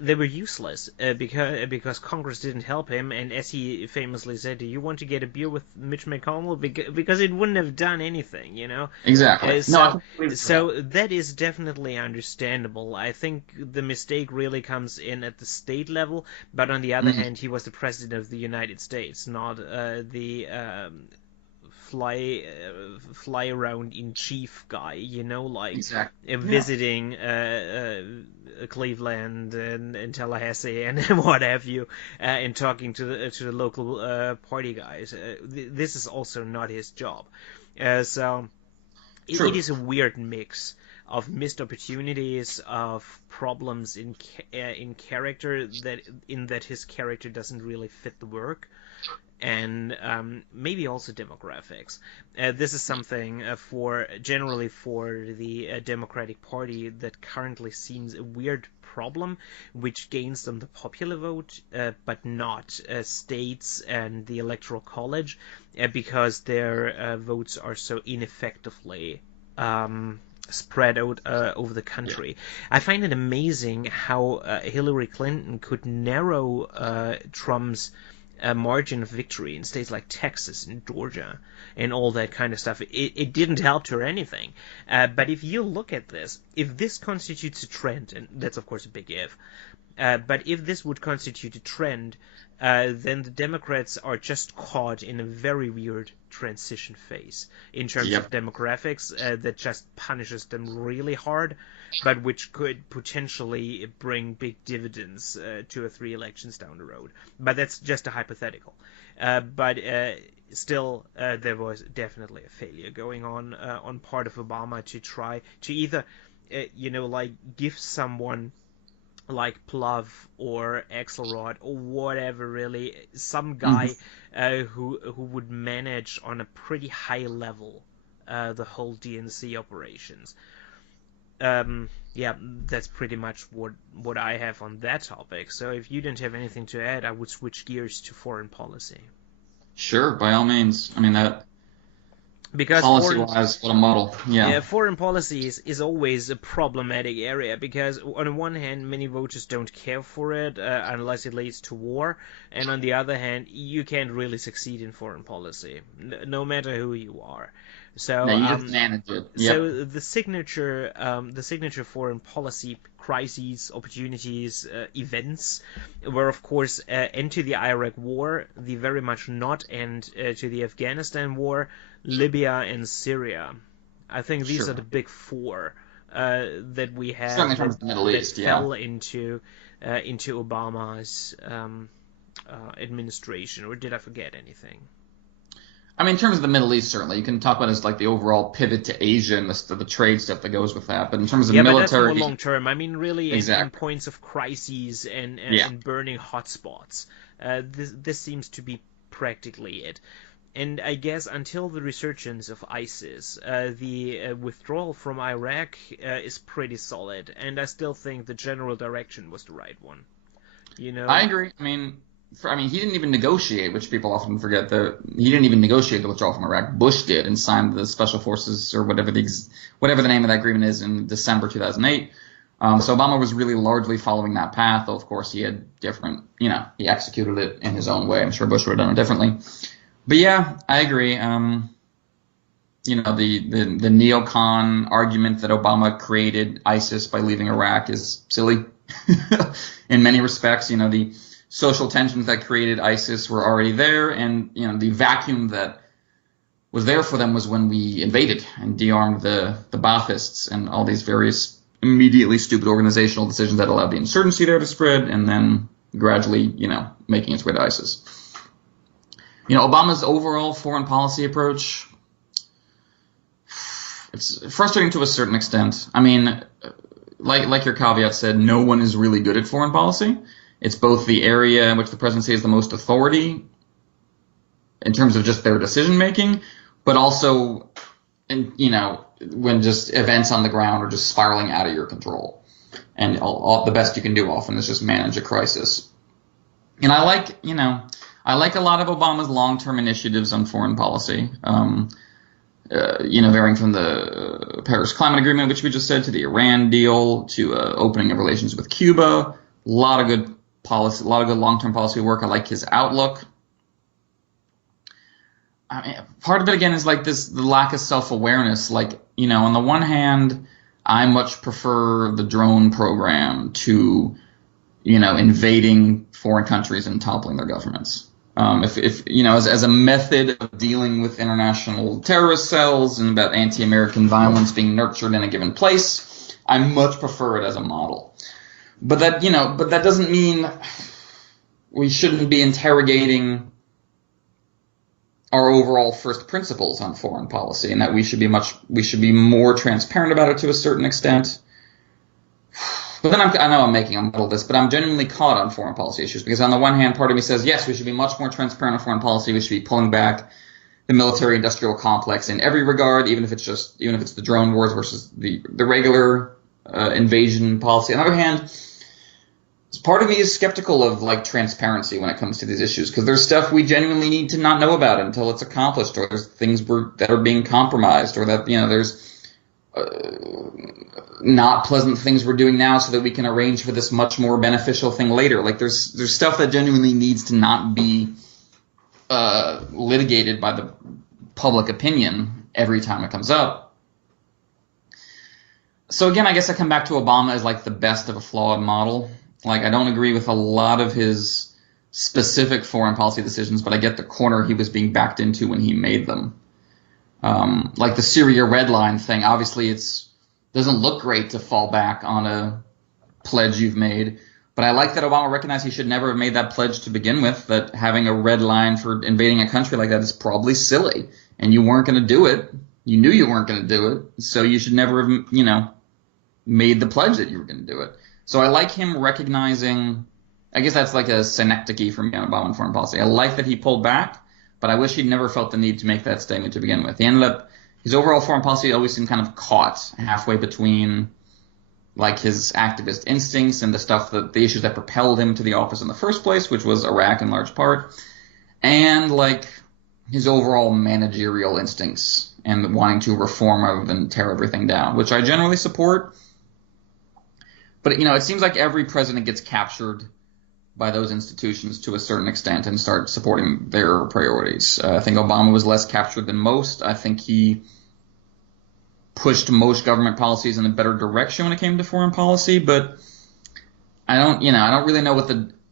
they were useless because Congress didn't help him. And as he famously said, "Do you want to get a beer with Mitch McConnell?" Because it wouldn't have done anything, Exactly. So that is definitely understandable. I think the mistake really comes in at the state level, but on the other hand, he was the president of the United States, not the fly around in chief guy, visiting Cleveland and Tallahassee and what have you, and talking to the local party guys. This is also not his job. So it is a weird mix of missed opportunities, of problems in character, that his character doesn't really fit the work, and maybe also demographics. This is something generally for the Democratic Party that currently seems a weird problem, which gains them the popular vote, but not states and the Electoral College, because their votes are so ineffectively spread out over the country. I find it amazing how Hillary Clinton could narrow Trump's margin of victory in states like Texas and Georgia and all that kind of stuff. It didn't help her anything. But if you look at this, if this constitutes a trend, and that's of course a big if, but if this would constitute a trend, then the Democrats are just caught in a very weird transition phase in terms of demographics that just punishes them really hard, but which could potentially bring big dividends 2 or 3 elections down the road. But that's just a hypothetical. But still, there was definitely a failure going on part of Obama to try to either, give someone like Plov or Axelrod or whatever, really, some guy who would manage on a pretty high level the whole DNC operations. That's pretty much what I have on that topic. So if you didn't have anything to add, I would switch gears to foreign policy. Sure, by all means. I mean, that because Policy-wise, what a model. Yeah. foreign policy is always a problematic area because on the one hand, many voters don't care for it unless it leads to war, and on the other hand, you can't really succeed in foreign policy, no matter who you are. So No, you just manage it. Yep. so the signature foreign policy crises, opportunities, events were, of course, end to the Iraq War, the very much not end to the Afghanistan War, Libya, and Syria. I think these are the big four that we had Certainly in terms of the Middle East, fell into Obama's administration. Or did I forget anything? I mean, in terms of the Middle East, certainly you can talk about it as like the overall pivot to Asia and the trade stuff that goes with that. But in terms of military, but that's more long term. I mean, really, in points of crises and burning hotspots, this seems to be practically it. And I guess until the resurgence of ISIS, the withdrawal from Iraq is pretty solid, and I still think the general direction was the right one. You know, I agree. I mean, he didn't even negotiate, which people often forget. He didn't even negotiate the withdrawal from Iraq. Bush did and signed the Special Forces or whatever the name of that agreement is in December 2008. So Obama was really largely following that path, though of course he had different, he executed it in his own way. I'm sure Bush would have done it differently. But yeah, I agree. The neocon argument that Obama created ISIS by leaving Iraq is silly in many respects. The social tensions that created ISIS were already there, and the vacuum that was there for them was when we invaded and de-armed the Baathists and all these various immediately stupid organizational decisions that allowed the insurgency there to spread, and then gradually, making its way to ISIS. Obama's overall foreign policy approach, it's frustrating to a certain extent. I mean, like your caveat said, no one is really good at foreign policy. It's both the area in which the presidency has the most authority in terms of just their decision making, but also, when just events on the ground are just spiraling out of your control. And the best you can do often is just manage a crisis. And I like a lot of Obama's long-term initiatives on foreign policy, varying from the Paris Climate Agreement, which we just said, to the Iran deal, to opening of relations with Cuba. A lot of good policy, a lot of good long-term policy work. I like his outlook. I mean, part of it again is like the lack of self-awareness. Like, on the one hand, I much prefer the drone program to, invading foreign countries and toppling their governments. As a method of dealing with international terrorist cells and about anti-American violence being nurtured in a given place, I much prefer it as a model. But that doesn't mean we shouldn't be interrogating our overall first principles on foreign policy, and that we should be more transparent about it to a certain extent. But then I know I'm making a muddle of this, but I'm genuinely caught on foreign policy issues because on the one hand, part of me says, yes, we should be much more transparent on foreign policy. We should be pulling back the military-industrial complex in every regard, even if it's the drone wars versus the regular invasion policy. On the other hand, part of me is skeptical of transparency when it comes to these issues because there's stuff we genuinely need to not know about until it's accomplished, or there's things that are being compromised, or that there's not pleasant things we're doing now so that we can arrange for this much more beneficial thing later. Like there's stuff that genuinely needs to not be litigated by the public opinion every time it comes up. So again, I guess I come back to Obama as the best of a flawed model. I don't agree with a lot of his specific foreign policy decisions, but I get the corner he was being backed into when he made them. The Syria red line thing, obviously doesn't look great to fall back on a pledge you've made, but I like that Obama recognized he should never have made that pledge to begin with, that having a red line for invading a country like that is probably silly, and you weren't going to do it. You knew you weren't going to do it, so you should never have, made the pledge that you were going to do it. So I like him recognizing, I guess that's like a synecdoche for me on Obama and foreign policy. I like that he pulled back, but I wish he'd never felt the need to make that statement to begin with. He ended up, his overall foreign policy always seemed kind of caught halfway between his activist instincts and the issues that propelled him to the office in the first place, which was Iraq in large part, and his overall managerial instincts and wanting to reform rather than tear everything down, which I generally support. But it seems like every president gets captured by those institutions to a certain extent and start supporting their priorities. I think Obama was less captured than most. I think he pushed most government policies in a better direction when it came to foreign policy, but I don't really know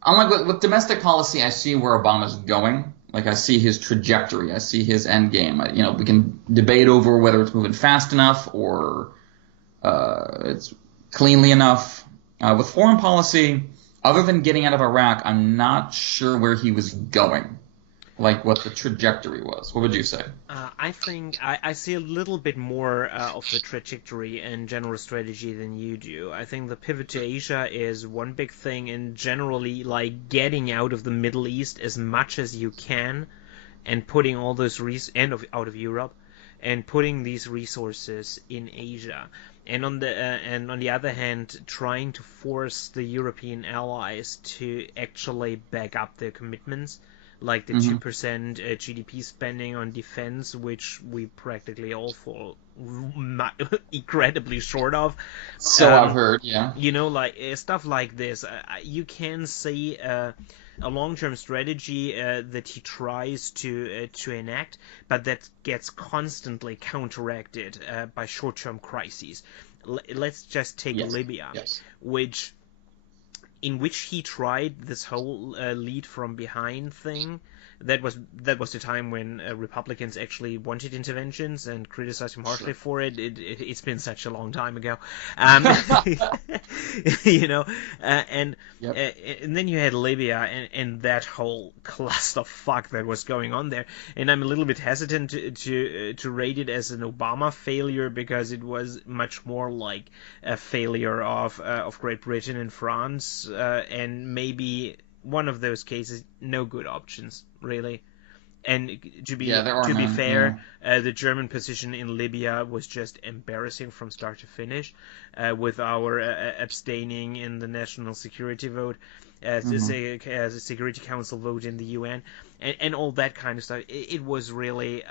unlike with domestic policy, I see where Obama's going. Like, I see his trajectory. I see his end game. We can debate over whether it's moving fast enough or it's cleanly enough. With foreign policy, other than getting out of Iraq, I'm not sure where he was going, like what the trajectory was. What would you say? I think I see a little bit more of the trajectory and general strategy than you do. I think the pivot to Asia is one big thing, and generally, like, getting out of the Middle East as much as you can, and putting all those out of Europe, and putting these resources in Asia. And on the other hand, trying to force the European allies to actually back up their commitments, like the 2% GDP spending on defense, which we practically all fall incredibly short of. So I've heard, yeah. Like stuff like this. You can see a long-term strategy that he tries to enact, but that gets constantly counteracted by short-term crises. Let's just take Libya, in which he tried this whole lead from behind thing. That was the time when Republicans actually wanted interventions and criticized him harshly for it. It's been such a long time ago, and then you had Libya and that whole clusterfuck that was going on there. And I'm a little bit hesitant to rate it as an Obama failure, because it was much more like a failure of Great Britain and France, and maybe one of those cases, no good options, really. And to be fair, the German position in Libya was just embarrassing from start to finish, with our abstaining in the national security vote, as a Security Council vote in the UN, and all that kind of stuff. It was really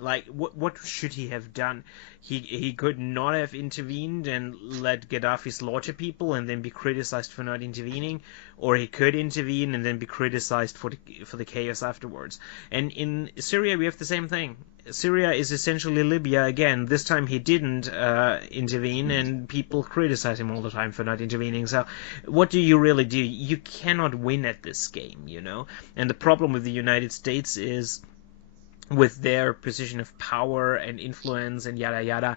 like, what should he have done? He could not have intervened and let Gaddafi slaughter people and then be criticized for not intervening, or he could intervene and then be criticized for the chaos afterwards. And in Syria we have the same thing. Syria is essentially Libya again. This time he didn't intervene, and people criticize him all the time for not intervening. So what do you really do? You cannot win at this game, And the problem with the United States is, with their position of power and influence and yada yada,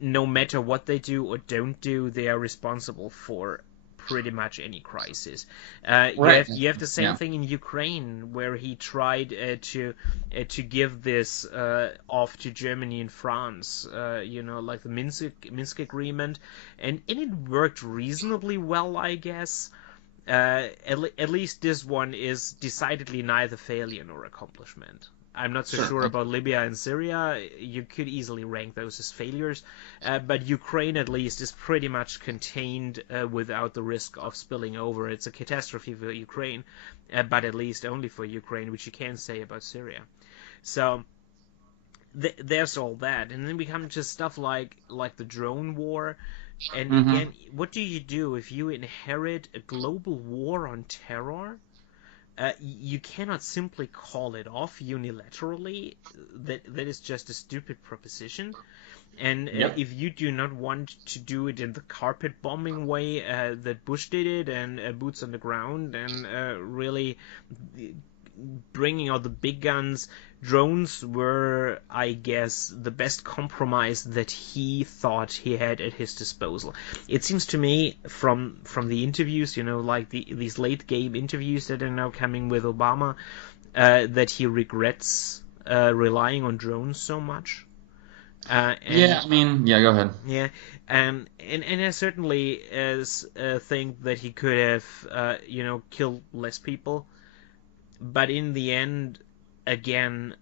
no matter what they do or don't do, they are responsible for pretty much any crisis. You have the same thing in Ukraine, where he tried to give this off to Germany and France, like the Minsk agreement, and it worked reasonably well, I guess. At least this one is decidedly neither failure nor accomplishment. I'm not so sure about Libya and Syria. You could easily rank those as failures, but Ukraine at least is pretty much contained without the risk of spilling over. It's a catastrophe for Ukraine, but at least only for Ukraine, which you can't say about Syria. So there's all that, and then we come to stuff like the drone war. And again, what do you do if you inherit a global war on terror? You cannot simply call it off unilaterally. That is just a stupid proposition. And if you do not want to do it in the carpet bombing way that Bush did it, and boots on the ground, and really bringing out the big guns, drones were, I guess, the best compromise that he thought he had at his disposal. It seems to me from the interviews, like these late game interviews that are now coming with Obama, that he regrets relying on drones so much. Go ahead. Yeah, and I certainly think that he could have, killed less people. But in the end, again,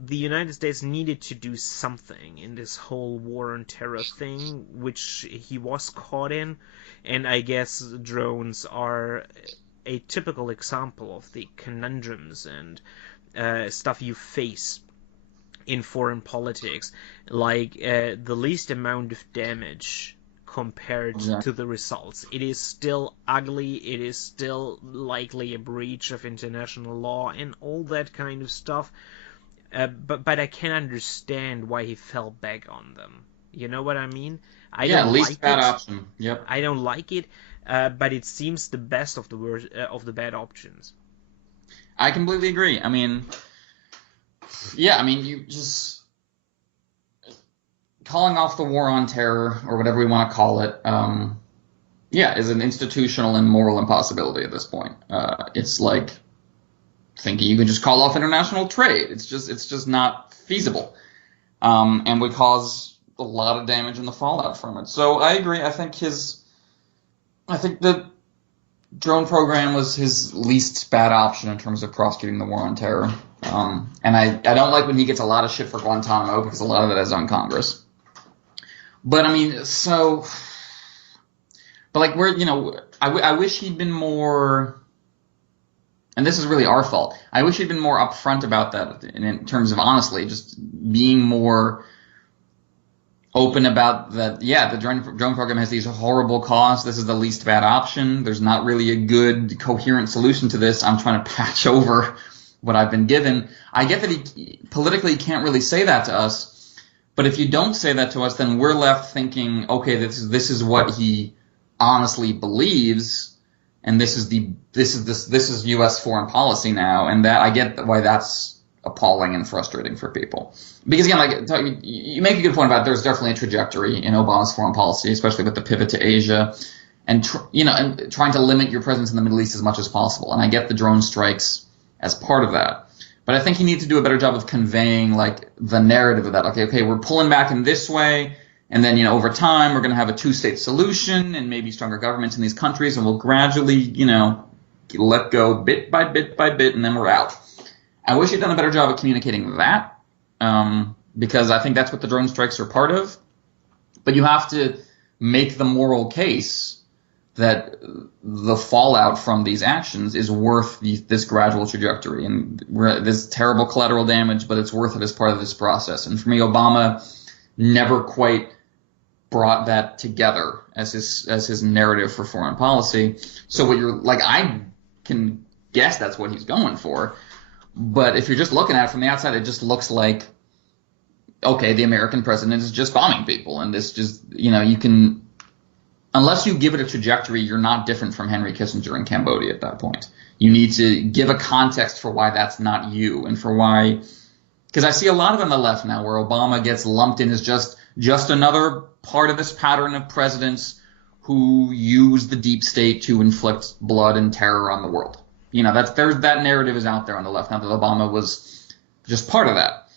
the United States needed to do something in this whole war on terror thing, which he was caught in, and I guess drones are a typical example of the conundrums and stuff you face in foreign politics, like the least amount of damage compared Exactly. to the results. It is still ugly, it is still likely a breach of international law and all that kind of stuff, but I can understand why he fell back on them. You know what I mean? I Yeah, don't least like bad it. option. Yep. I don't like it, but it seems the best of the worst of the bad options. I completely agree. I mean, yeah, I mean, you just calling off the war on terror or whatever we want to call it, yeah, is an institutional and moral impossibility at this point. It's like thinking you can just call off international trade. It's just not feasible, and would cause a lot of damage in the fallout from it. So I agree. I think the drone program was his least bad option in terms of prosecuting the war on terror. And I don't like when he gets a lot of shit for Guantanamo because a lot of it is on Congress. But I mean, so, but like I wish he'd been more, and this is really our fault. I wish he'd been more upfront about that in terms of honestly, just being more open about that. Yeah, the drone program has these horrible costs. This is the least bad option. There's not really a good coherent solution to this. I'm trying to patch over what I've been given. I get that he politically can't really say that to us. But if you don't say that to us, then we're left thinking, okay, this is what he honestly believes, and this is U.S. foreign policy now, and that I get why that's appalling and frustrating for people. Because again, like you make a good point about it, there's definitely a trajectory in Obama's foreign policy, especially with the pivot to Asia, and and trying to limit your presence in the Middle East as much as possible. And I get the drone strikes as part of that. But I think he needs to do a better job of conveying like the narrative of that. Okay, we're pulling back in this way, and then over time we're going to have a two-state solution and maybe stronger governments in these countries, and we'll gradually let go bit by bit by bit, and then we're out. I wish he'd done a better job of communicating that, because I think that's what the drone strikes are part of. But you have to make the moral case that the fallout from these actions is worth this gradual trajectory, and this terrible collateral damage, but it's worth it as part of this process. And for me, Obama never quite brought that together as his narrative for foreign policy. So what you're like, I can guess that's what he's going for, but if you're just looking at it from the outside, it just looks like, okay, the American president is just bombing people, and this just you can. Unless you give it a trajectory, you're not different from Henry Kissinger in Cambodia at that point. You need to give a context for why that's not you, and for why, because I see a lot of on the left now where Obama gets lumped in as just another part of this pattern of presidents who use the deep state to inflict blood and terror on the world. That narrative is out there on the left now that Obama was just part of that,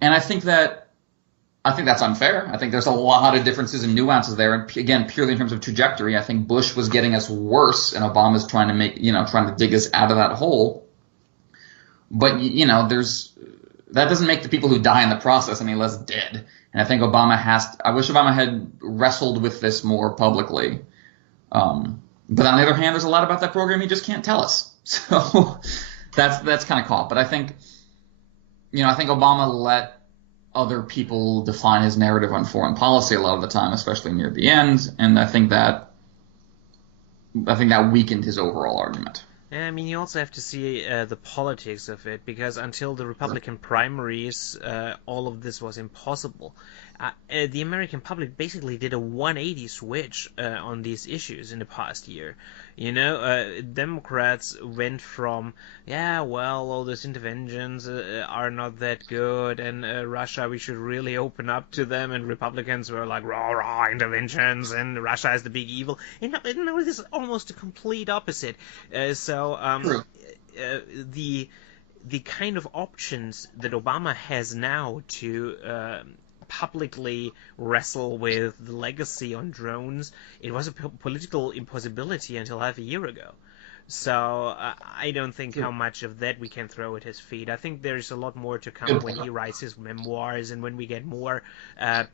and I think that's unfair. I think there's a lot of differences and nuances there. And again, purely in terms of trajectory, I think Bush was getting us worse, and Obama's trying to dig us out of that hole. But that doesn't make the people who die in the process any less dead. And I think I wish Obama had wrestled with this more publicly. But on the other hand, there's a lot about that program he just can't tell us. So that's kind of caught. But I think Obama let other people define his narrative on foreign policy a lot of the time, especially near the end, and I think that weakened his overall argument. I mean, you also have to see the politics of it, because until the Republican primaries, all of this was impossible. The American public basically did a 180 switch on these issues in the past year. Democrats went from, all those interventions are not that good, and Russia, we should really open up to them, and Republicans were like, rah, interventions, and Russia is the big evil. And now this is almost the complete opposite. The kind of options that Obama has now to publicly wrestle with the legacy on drones, it was a political impossibility until half a year ago. So I don't think how much of that we can throw at his feet. I think there's a lot more to come when he writes his memoirs and when we get more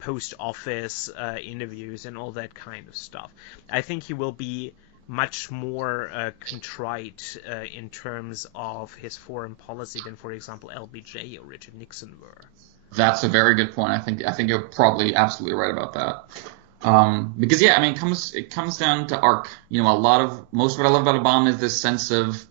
post-office interviews and all that kind of stuff. I think he will be much more contrite in terms of his foreign policy than, for example, LBJ or Richard Nixon were. That's a very good point. I think you're probably absolutely right about that. Because yeah, I mean, it comes down to arc. You know, most of what I love about Obama is this sense of,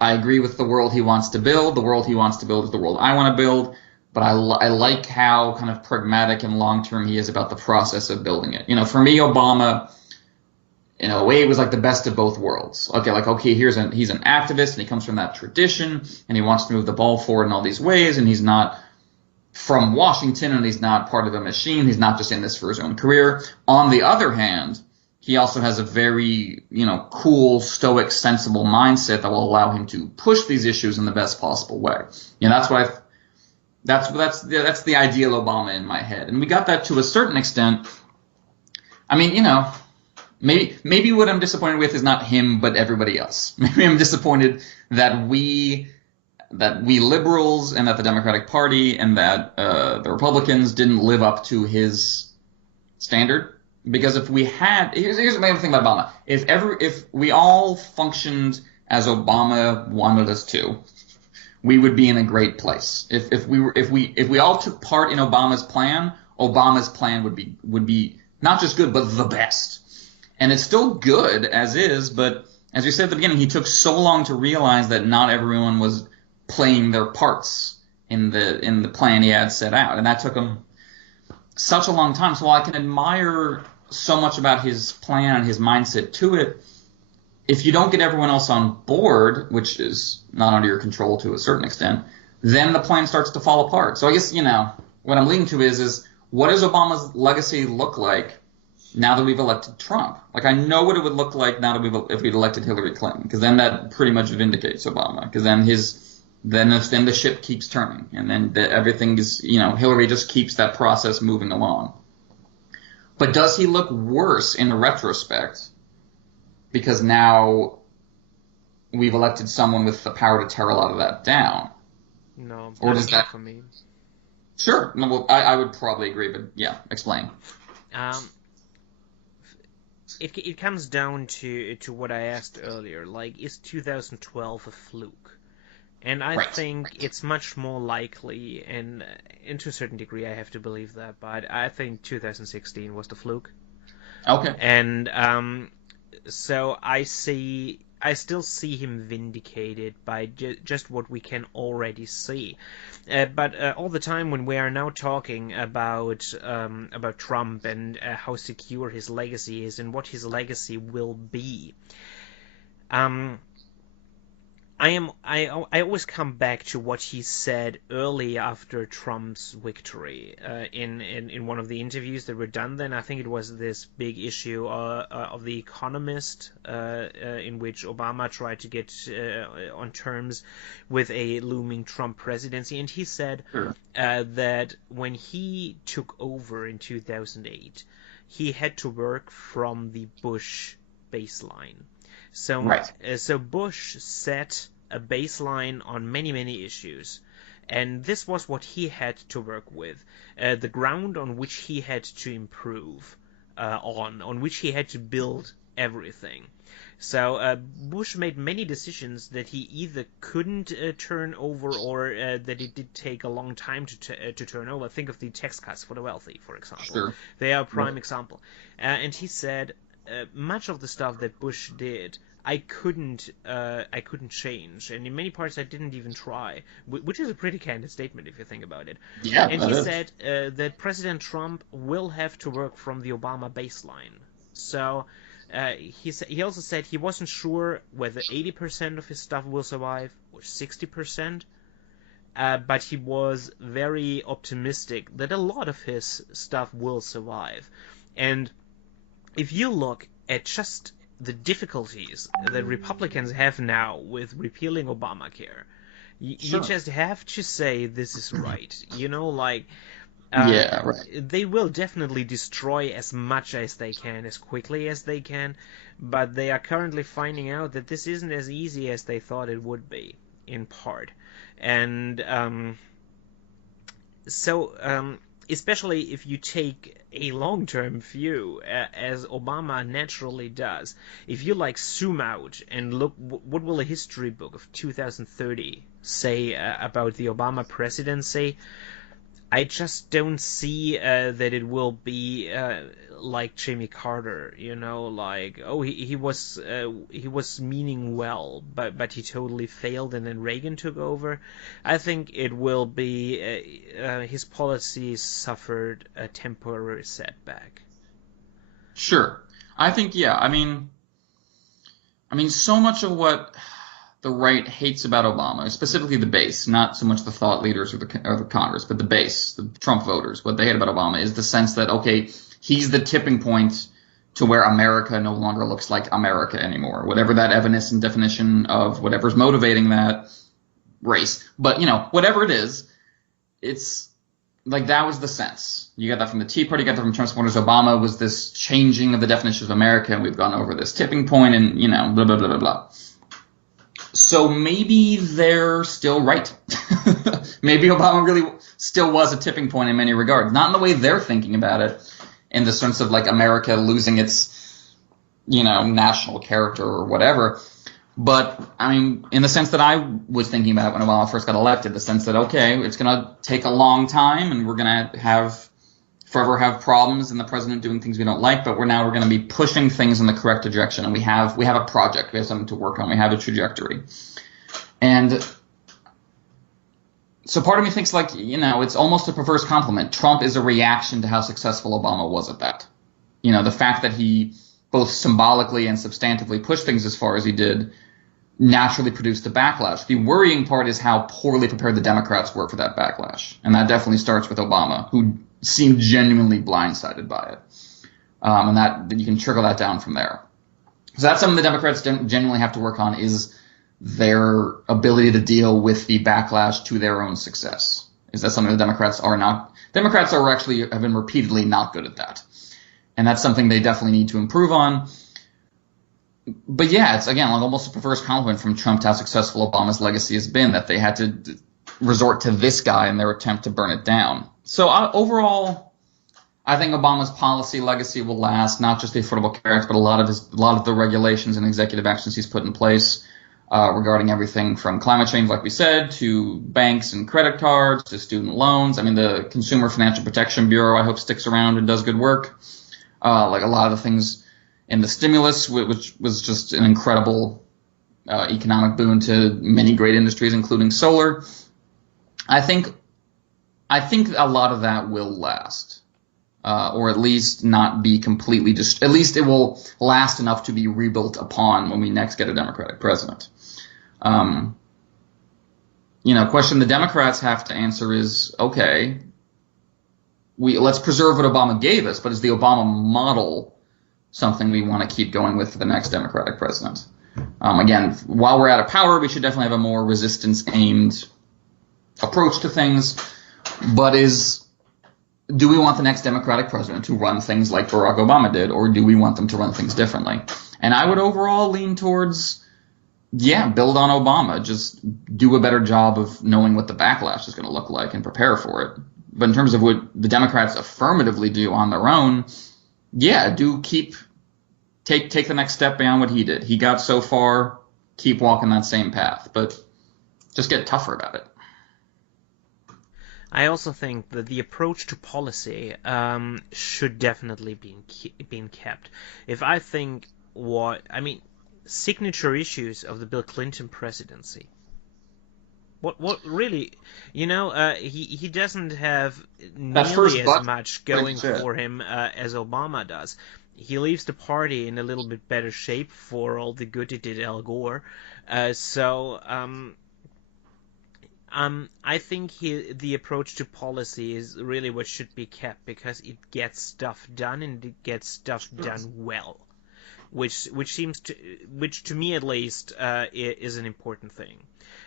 I agree with the world he wants to build. The world he wants to build is the world I want to build. But I like how kind of pragmatic and long term he is about the process of building it. You know, for me, Obama, in a way, it was like the best of both worlds. Okay, he's an activist and he comes from that tradition and he wants to move the ball forward in all these ways, and he's not from Washington and he's not part of a machine. He's not just in this for his own career. On the other hand, he also has a very, cool, stoic, sensible mindset that will allow him to push these issues in the best possible way. That's the ideal Obama in my head. And we got that to a certain extent. I mean, maybe what I'm disappointed with is not him, but everybody else. Maybe I'm disappointed that we liberals and that the Democratic Party and that the Republicans didn't live up to his standard. Because if we had, here's the main thing about Obama: if we all functioned as Obama wanted us to, we would be in a great place. If we all took part in Obama's plan would be not just good, but the best. And it's still good as is, but as you said at the beginning, he took so long to realize that not everyone was playing their parts in the plan he had set out, and that took him such a long time. So while I can admire so much about his plan and his mindset to it, if you don't get everyone else on board, which is not under your control to a certain extent, then the plan starts to fall apart. So I guess, what I'm leading to is what does Obama's legacy look like now that we've elected Trump? Like, I know what it would look like now that if we'd elected Hillary Clinton, because then that pretty much vindicates Obama, because then then the ship keeps turning, and then everything is, Hillary just keeps that process moving along. But does he look worse in retrospect because now we've elected someone with the power to tear a lot of that down? No, or does that for me? Sure. No, well, I would probably agree, but yeah, explain. It comes down to what I asked earlier. Like, is 2012 a fluke? And I think it's much more likely, and to a certain degree I have to believe that, but I think 2016 was the fluke. Okay. And so I still see him vindicated by just what we can already see. But all the time when we are now talking about Trump and how secure his legacy is and what his legacy will be, I always come back to what he said early after Trump's victory in one of the interviews that were done then. I think it was this big issue of The Economist in which Obama tried to get on terms with a looming Trump presidency. And he said that when he took over in 2008, he had to work from the Bush baseline. So Bush set a baseline on many, many issues, and this was what he had to work with, the ground on which he had to improve on which he had to build everything. So Bush made many decisions that he either couldn't turn over or that it did take a long time to turn over. Think of the tax cuts for the wealthy, for example. Sure. They are a prime example. And he said much of the stuff that Bush did I couldn't change, and in many parts I didn't even try, which is a pretty candid statement if you think about it. Yeah, and he said that President Trump will have to work from the Obama baseline. So he also said he wasn't sure whether 80% of his stuff will survive or 60%, but he was very optimistic that a lot of his stuff will survive. And if you look at just the difficulties that Republicans have now with repealing Obamacare, you just have to say this is right. They will definitely destroy as much as they can, as quickly as they can, but they are currently finding out that this isn't as easy as they thought it would be, in part. And especially if you take a long-term view, as Obama naturally does. If you like zoom out and look, what will a history book of 2030 say about the Obama presidency? I just don't see that it will be like Jimmy Carter, like, oh, he was meaning well, but he totally failed, and then Reagan took over. I think it will be his policies suffered a temporary setback. Sure. I think, yeah. I mean, so much of what the right hates about Obama, specifically the base, not so much the thought leaders or the Congress, but the base, the Trump voters, what they hate about Obama is the sense that, okay, he's the tipping point to where America no longer looks like America anymore, whatever that evanescent definition of whatever's motivating that race. But, whatever it is, it's like that was the sense. You got that from the Tea Party, you got that from Trump supporters. Obama was this changing of the definition of America, and we've gone over this tipping point and, blah, blah, blah, blah, blah. So maybe they're still right. Maybe Obama really still was a tipping point in many regards. Not in the way they're thinking about it, in the sense of like America losing its, national character or whatever. But, I mean, in the sense that I was thinking about when Obama first got elected, the sense that, okay, it's going to take a long time and we're going to forever have problems and the president doing things we don't like, but we're going to be pushing things in the correct direction, and we have a project, we have something to work on, we have a trajectory. And so part of me thinks like, it's almost a perverse compliment. Trump is a reaction to how successful Obama was at that. The fact that he both symbolically and substantively pushed things as far as he did naturally produced the backlash. The worrying part is how poorly prepared the Democrats were for that backlash. And that definitely starts with Obama, who seemed genuinely blindsided by it. And that you can trickle that down from there. So that's something the Democrats genuinely have to work on, is their ability to deal with the backlash to their own success. Is that something the Democrats are not? Democrats have been repeatedly not good at that. And that's something they definitely need to improve on. But yeah, it's again like almost a perverse compliment from Trump to how successful Obama's legacy has been, that they had to resort to this guy in their attempt to burn it down. So overall, I think Obama's policy legacy will last. Not just the Affordable Care Act, but a lot of the regulations and executive actions he's put in place regarding everything from climate change, like we said, to banks and credit cards, to student loans. I mean, the Consumer Financial Protection Bureau, I hope, sticks around and does good work. Like a lot of the things in the stimulus, which was just an incredible economic boon to many great industries, including solar. I think a lot of that will last, or at least not be completely at least it will last enough to be rebuilt upon when we next get a Democratic president. Question the Democrats have to answer is, okay, let's preserve what Obama gave us, but is the Obama model something we want to keep going with for the next Democratic president? Again, while we're out of power, we should definitely have a more resistance-aimed approach to things. But do we want the next Democratic president to run things like Barack Obama did, or do we want them to run things differently? And I would overall lean towards, build on Obama. Just do a better job of knowing what the backlash is going to look like and prepare for it. But in terms of what the Democrats affirmatively do on their own, take the next step beyond what he did. He got so far, keep walking that same path, but just get tougher about it. I also think that the approach to policy should definitely be kept. If I think signature issues of the Bill Clinton presidency. What really, he doesn't have nearly as much going for him as Obama does. He leaves the party in a little bit better shape for all the good it did Al Gore. I think the approach to policy is really what should be kept, because it gets stuff done, and it gets stuff done well, which to me at least is an important thing.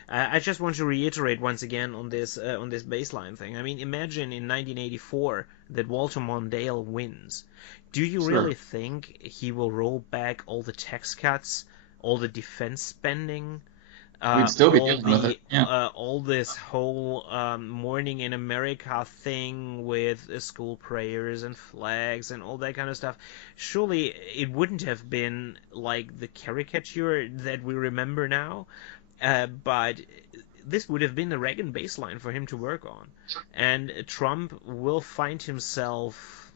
I just want to reiterate once again on this baseline thing. I mean, imagine in 1984 that Walter Mondale wins. Do you really think he will roll back all the tax cuts, all the defense spending? We'd still be All dealing with it. Yeah, all this whole Morning in America thing with school prayers and flags and all that kind of stuff. Surely it wouldn't have been like the caricature that we remember now, but this would have been the Reagan baseline for him to work on. And Trump will find himself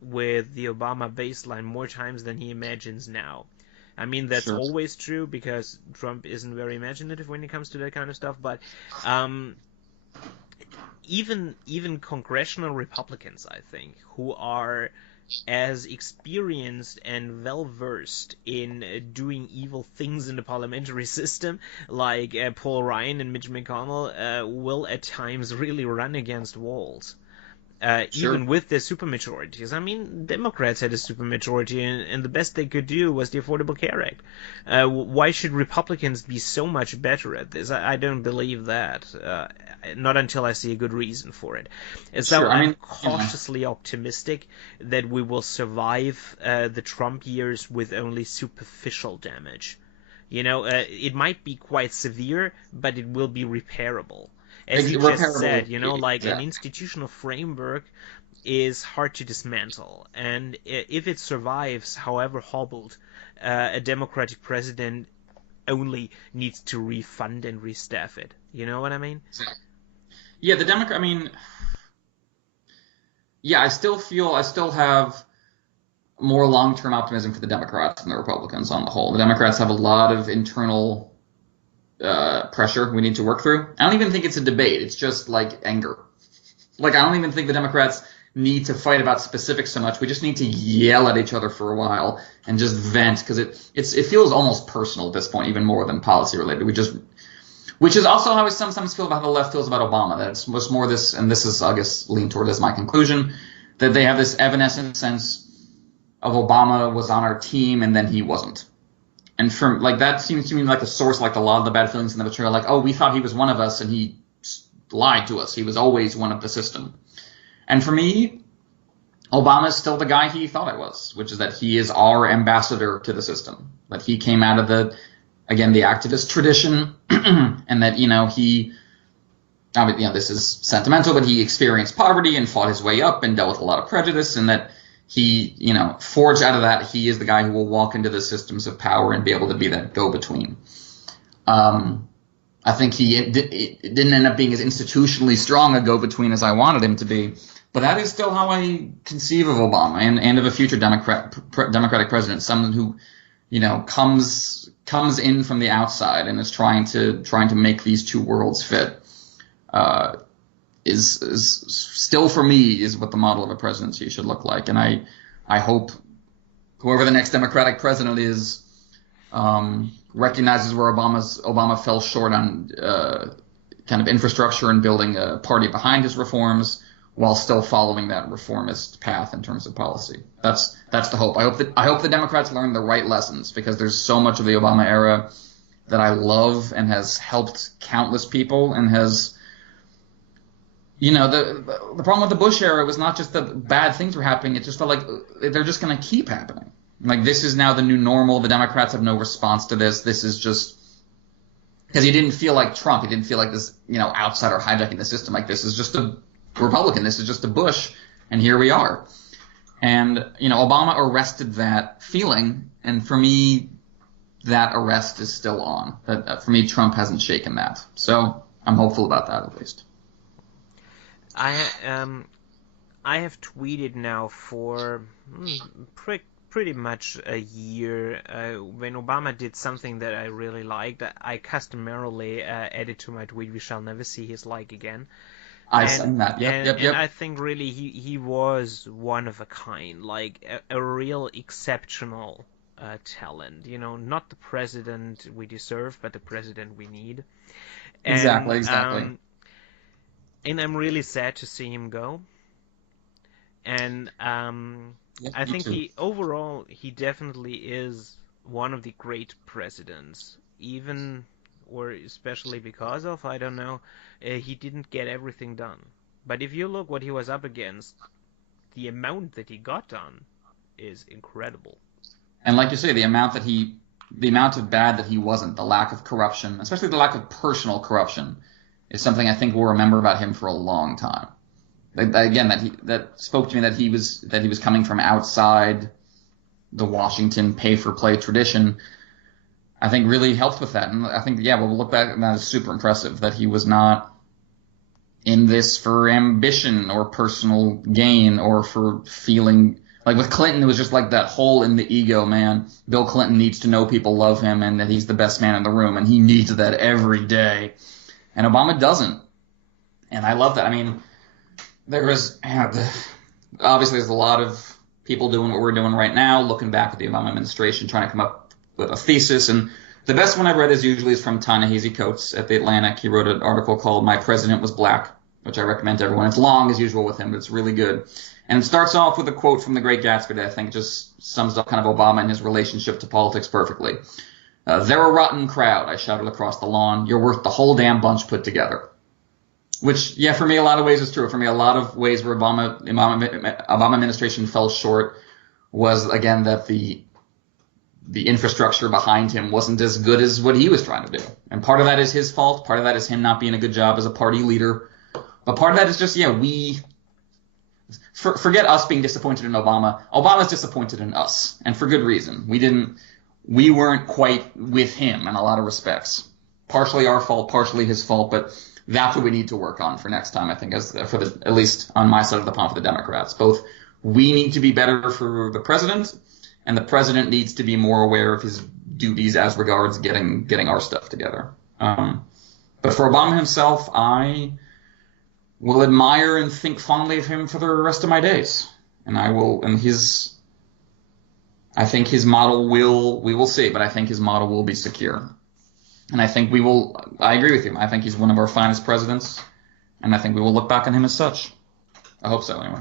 with the Obama baseline more times than he imagines now. I mean, that's sure. always true because Trump isn't very imaginative when it comes to that kind of stuff. But um, even congressional Republicans, I think, who are as experienced and well versed in doing evil things in the parliamentary system, like Paul Ryan and Mitch McConnell, will at times really run against walls. Sure. Even with their supermajorities. I mean, Democrats had a supermajority, and the best they could do was the Affordable Care Act. Why should Republicans be so much better at this? I don't believe that. Not until I see a good reason for it. And so Sure. I I'm mean, cautiously optimistic that we will survive the Trump years with only superficial damage. It might be quite severe, but it will be repairable. As you just repairable. said, like an Exactly. institutional framework is hard to dismantle. And if it survives, however hobbled, a Democratic president only needs to refund and restaff it. You know what I mean? Exactly. Yeah, the Democrat. I mean, yeah, I still have more long-term optimism for the Democrats than the Republicans on the whole. The Democrats have a lot of internal pressure we need to work through. I don't even think it's a debate. It's just like anger. Like I don't even think the Democrats need to fight about specifics so much. We just need to yell at each other for a while and just vent because it feels almost personal at this point, even more than policy related. Which is also how I sometimes feel about how the left feels about Obama. That it's much more this, and this is I guess lean toward as my conclusion, that they have this evanescent sense of Obama was on our team and then he wasn't. And from like that seems to me like the source, like a lot of the bad feelings in the betrayal. Like, oh, we thought he was one of us and he lied to us. He was always one of the system. And for me, Obama is still the guy he thought it was, which is that he is our ambassador to the system. That he came out of the activist tradition, and that this is sentimental, but he experienced poverty and fought his way up and dealt with a lot of prejudice, and that he, forged out of that. He is the guy who will walk into the systems of power and be able to be that go-between. I think it didn't end up being as institutionally strong a go-between as I wanted him to be, but that is still how I conceive of Obama and of a future Democratic president, someone who, comes in from the outside and is trying to make these two worlds fit. Is still for me is what the model of a presidency should look like, and I hope whoever the next Democratic president is recognizes where Obama fell short on kind of infrastructure and building a party behind his reforms while still following that reformist path in terms of policy. That's the hope. I hope the Democrats learn the right lessons, because there's so much of the Obama era that I love and has helped countless people and has. The problem with the Bush era was not just that bad things were happening. It just felt like they're just going to keep happening. Like, this is now the new normal. The Democrats have no response to this. This is just because he didn't feel like Trump. He didn't feel like this, outsider hijacking the system. Like, this is just a Republican. This is just a Bush. And here we are. And, Obama arrested that feeling. And for me, that arrest is still on. For me, Trump hasn't shaken that. So I'm hopeful about that, at least. I have tweeted now for pretty much a year. When Obama did something that I really liked, I customarily added to my tweet, "We shall never see his like again." I've seen that. Yep. And I think really he was one of a kind, like a real exceptional talent. Not the president we deserve, but the president we need. Exactly. And I'm really sad to see him go. And I think too. he definitely is one of the great presidents, even or especially because of, I don't know, he didn't get everything done. But if you look what he was up against, the amount that he got done is incredible. And like you say, the amount that he the amount of bad that he wasn't, the lack of corruption, especially the lack of personal corruption, is something I think we'll remember about him for a long time. Again, that spoke to me that he was coming from outside the Washington pay-for-play tradition. I think really helped with that. And I think, we'll look back and that is super impressive that he was not in this for ambition or personal gain or for feeling like with Clinton, it was just like that hole in the ego, man. Bill Clinton needs to know people love him and that he's the best man in the room, and he needs that every day. And Obama doesn't. And I love that. I mean, obviously there's a lot of people doing what we're doing right now, looking back at the Obama administration, trying to come up with a thesis. And the best one I've read is from Ta-Nehisi Coates at The Atlantic. He wrote an article called My President Was Black, which I recommend to everyone. It's long as usual with him, but it's really good. And it starts off with a quote from The Great Gatsby that I think just sums up kind of Obama and his relationship to politics perfectly. They're a rotten crowd, I shouted across the lawn. You're worth the whole damn bunch put together. Which, for me, a lot of ways is true. For me, a lot of ways where Obama administration fell short was, again, that the infrastructure behind him wasn't as good as what he was trying to do. And part of that is his fault. Part of that is him not being a good job as a party leader. But part of that is just, forget us being disappointed in Obama. Obama's disappointed in us, and for good reason. We weren't quite with him in a lot of respects. Partially our fault, partially his fault, but that's what we need to work on for next time, I think, at least on my side of the pond for the Democrats. Both we need to be better for the president, and the president needs to be more aware of his duties as regards getting our stuff together. But for Obama himself, I will admire and think fondly of him for the rest of my days. I think his model we will see, but I think his model will be secure. And I think I agree with you. I think he's one of our finest presidents, and I think we will look back on him as such. I hope so, anyway.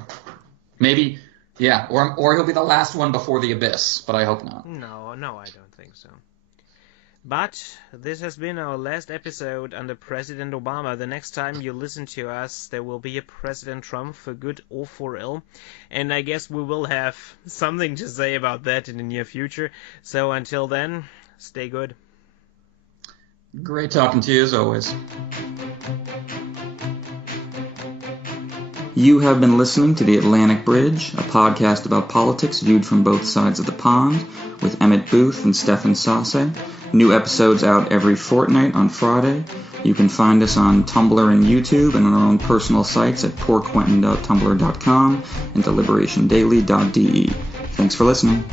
Maybe, or he'll be the last one before the abyss, but I hope not. No, I don't think so. But this has been our last episode under President Obama. The next time you listen to us, there will be a President Trump, for good or for ill. And I guess we will have something to say about that in the near future. So until then, stay good. Great talking to you as always. You have been listening to The Atlantic Bridge, a podcast about politics viewed from both sides of the pond, with Emmett Booth and Stefan Sasse. New episodes out every fortnight on Friday. You can find us on Tumblr and YouTube and on our own personal sites at poorquentin.tumblr.com and deliberationdaily.de. Thanks for listening.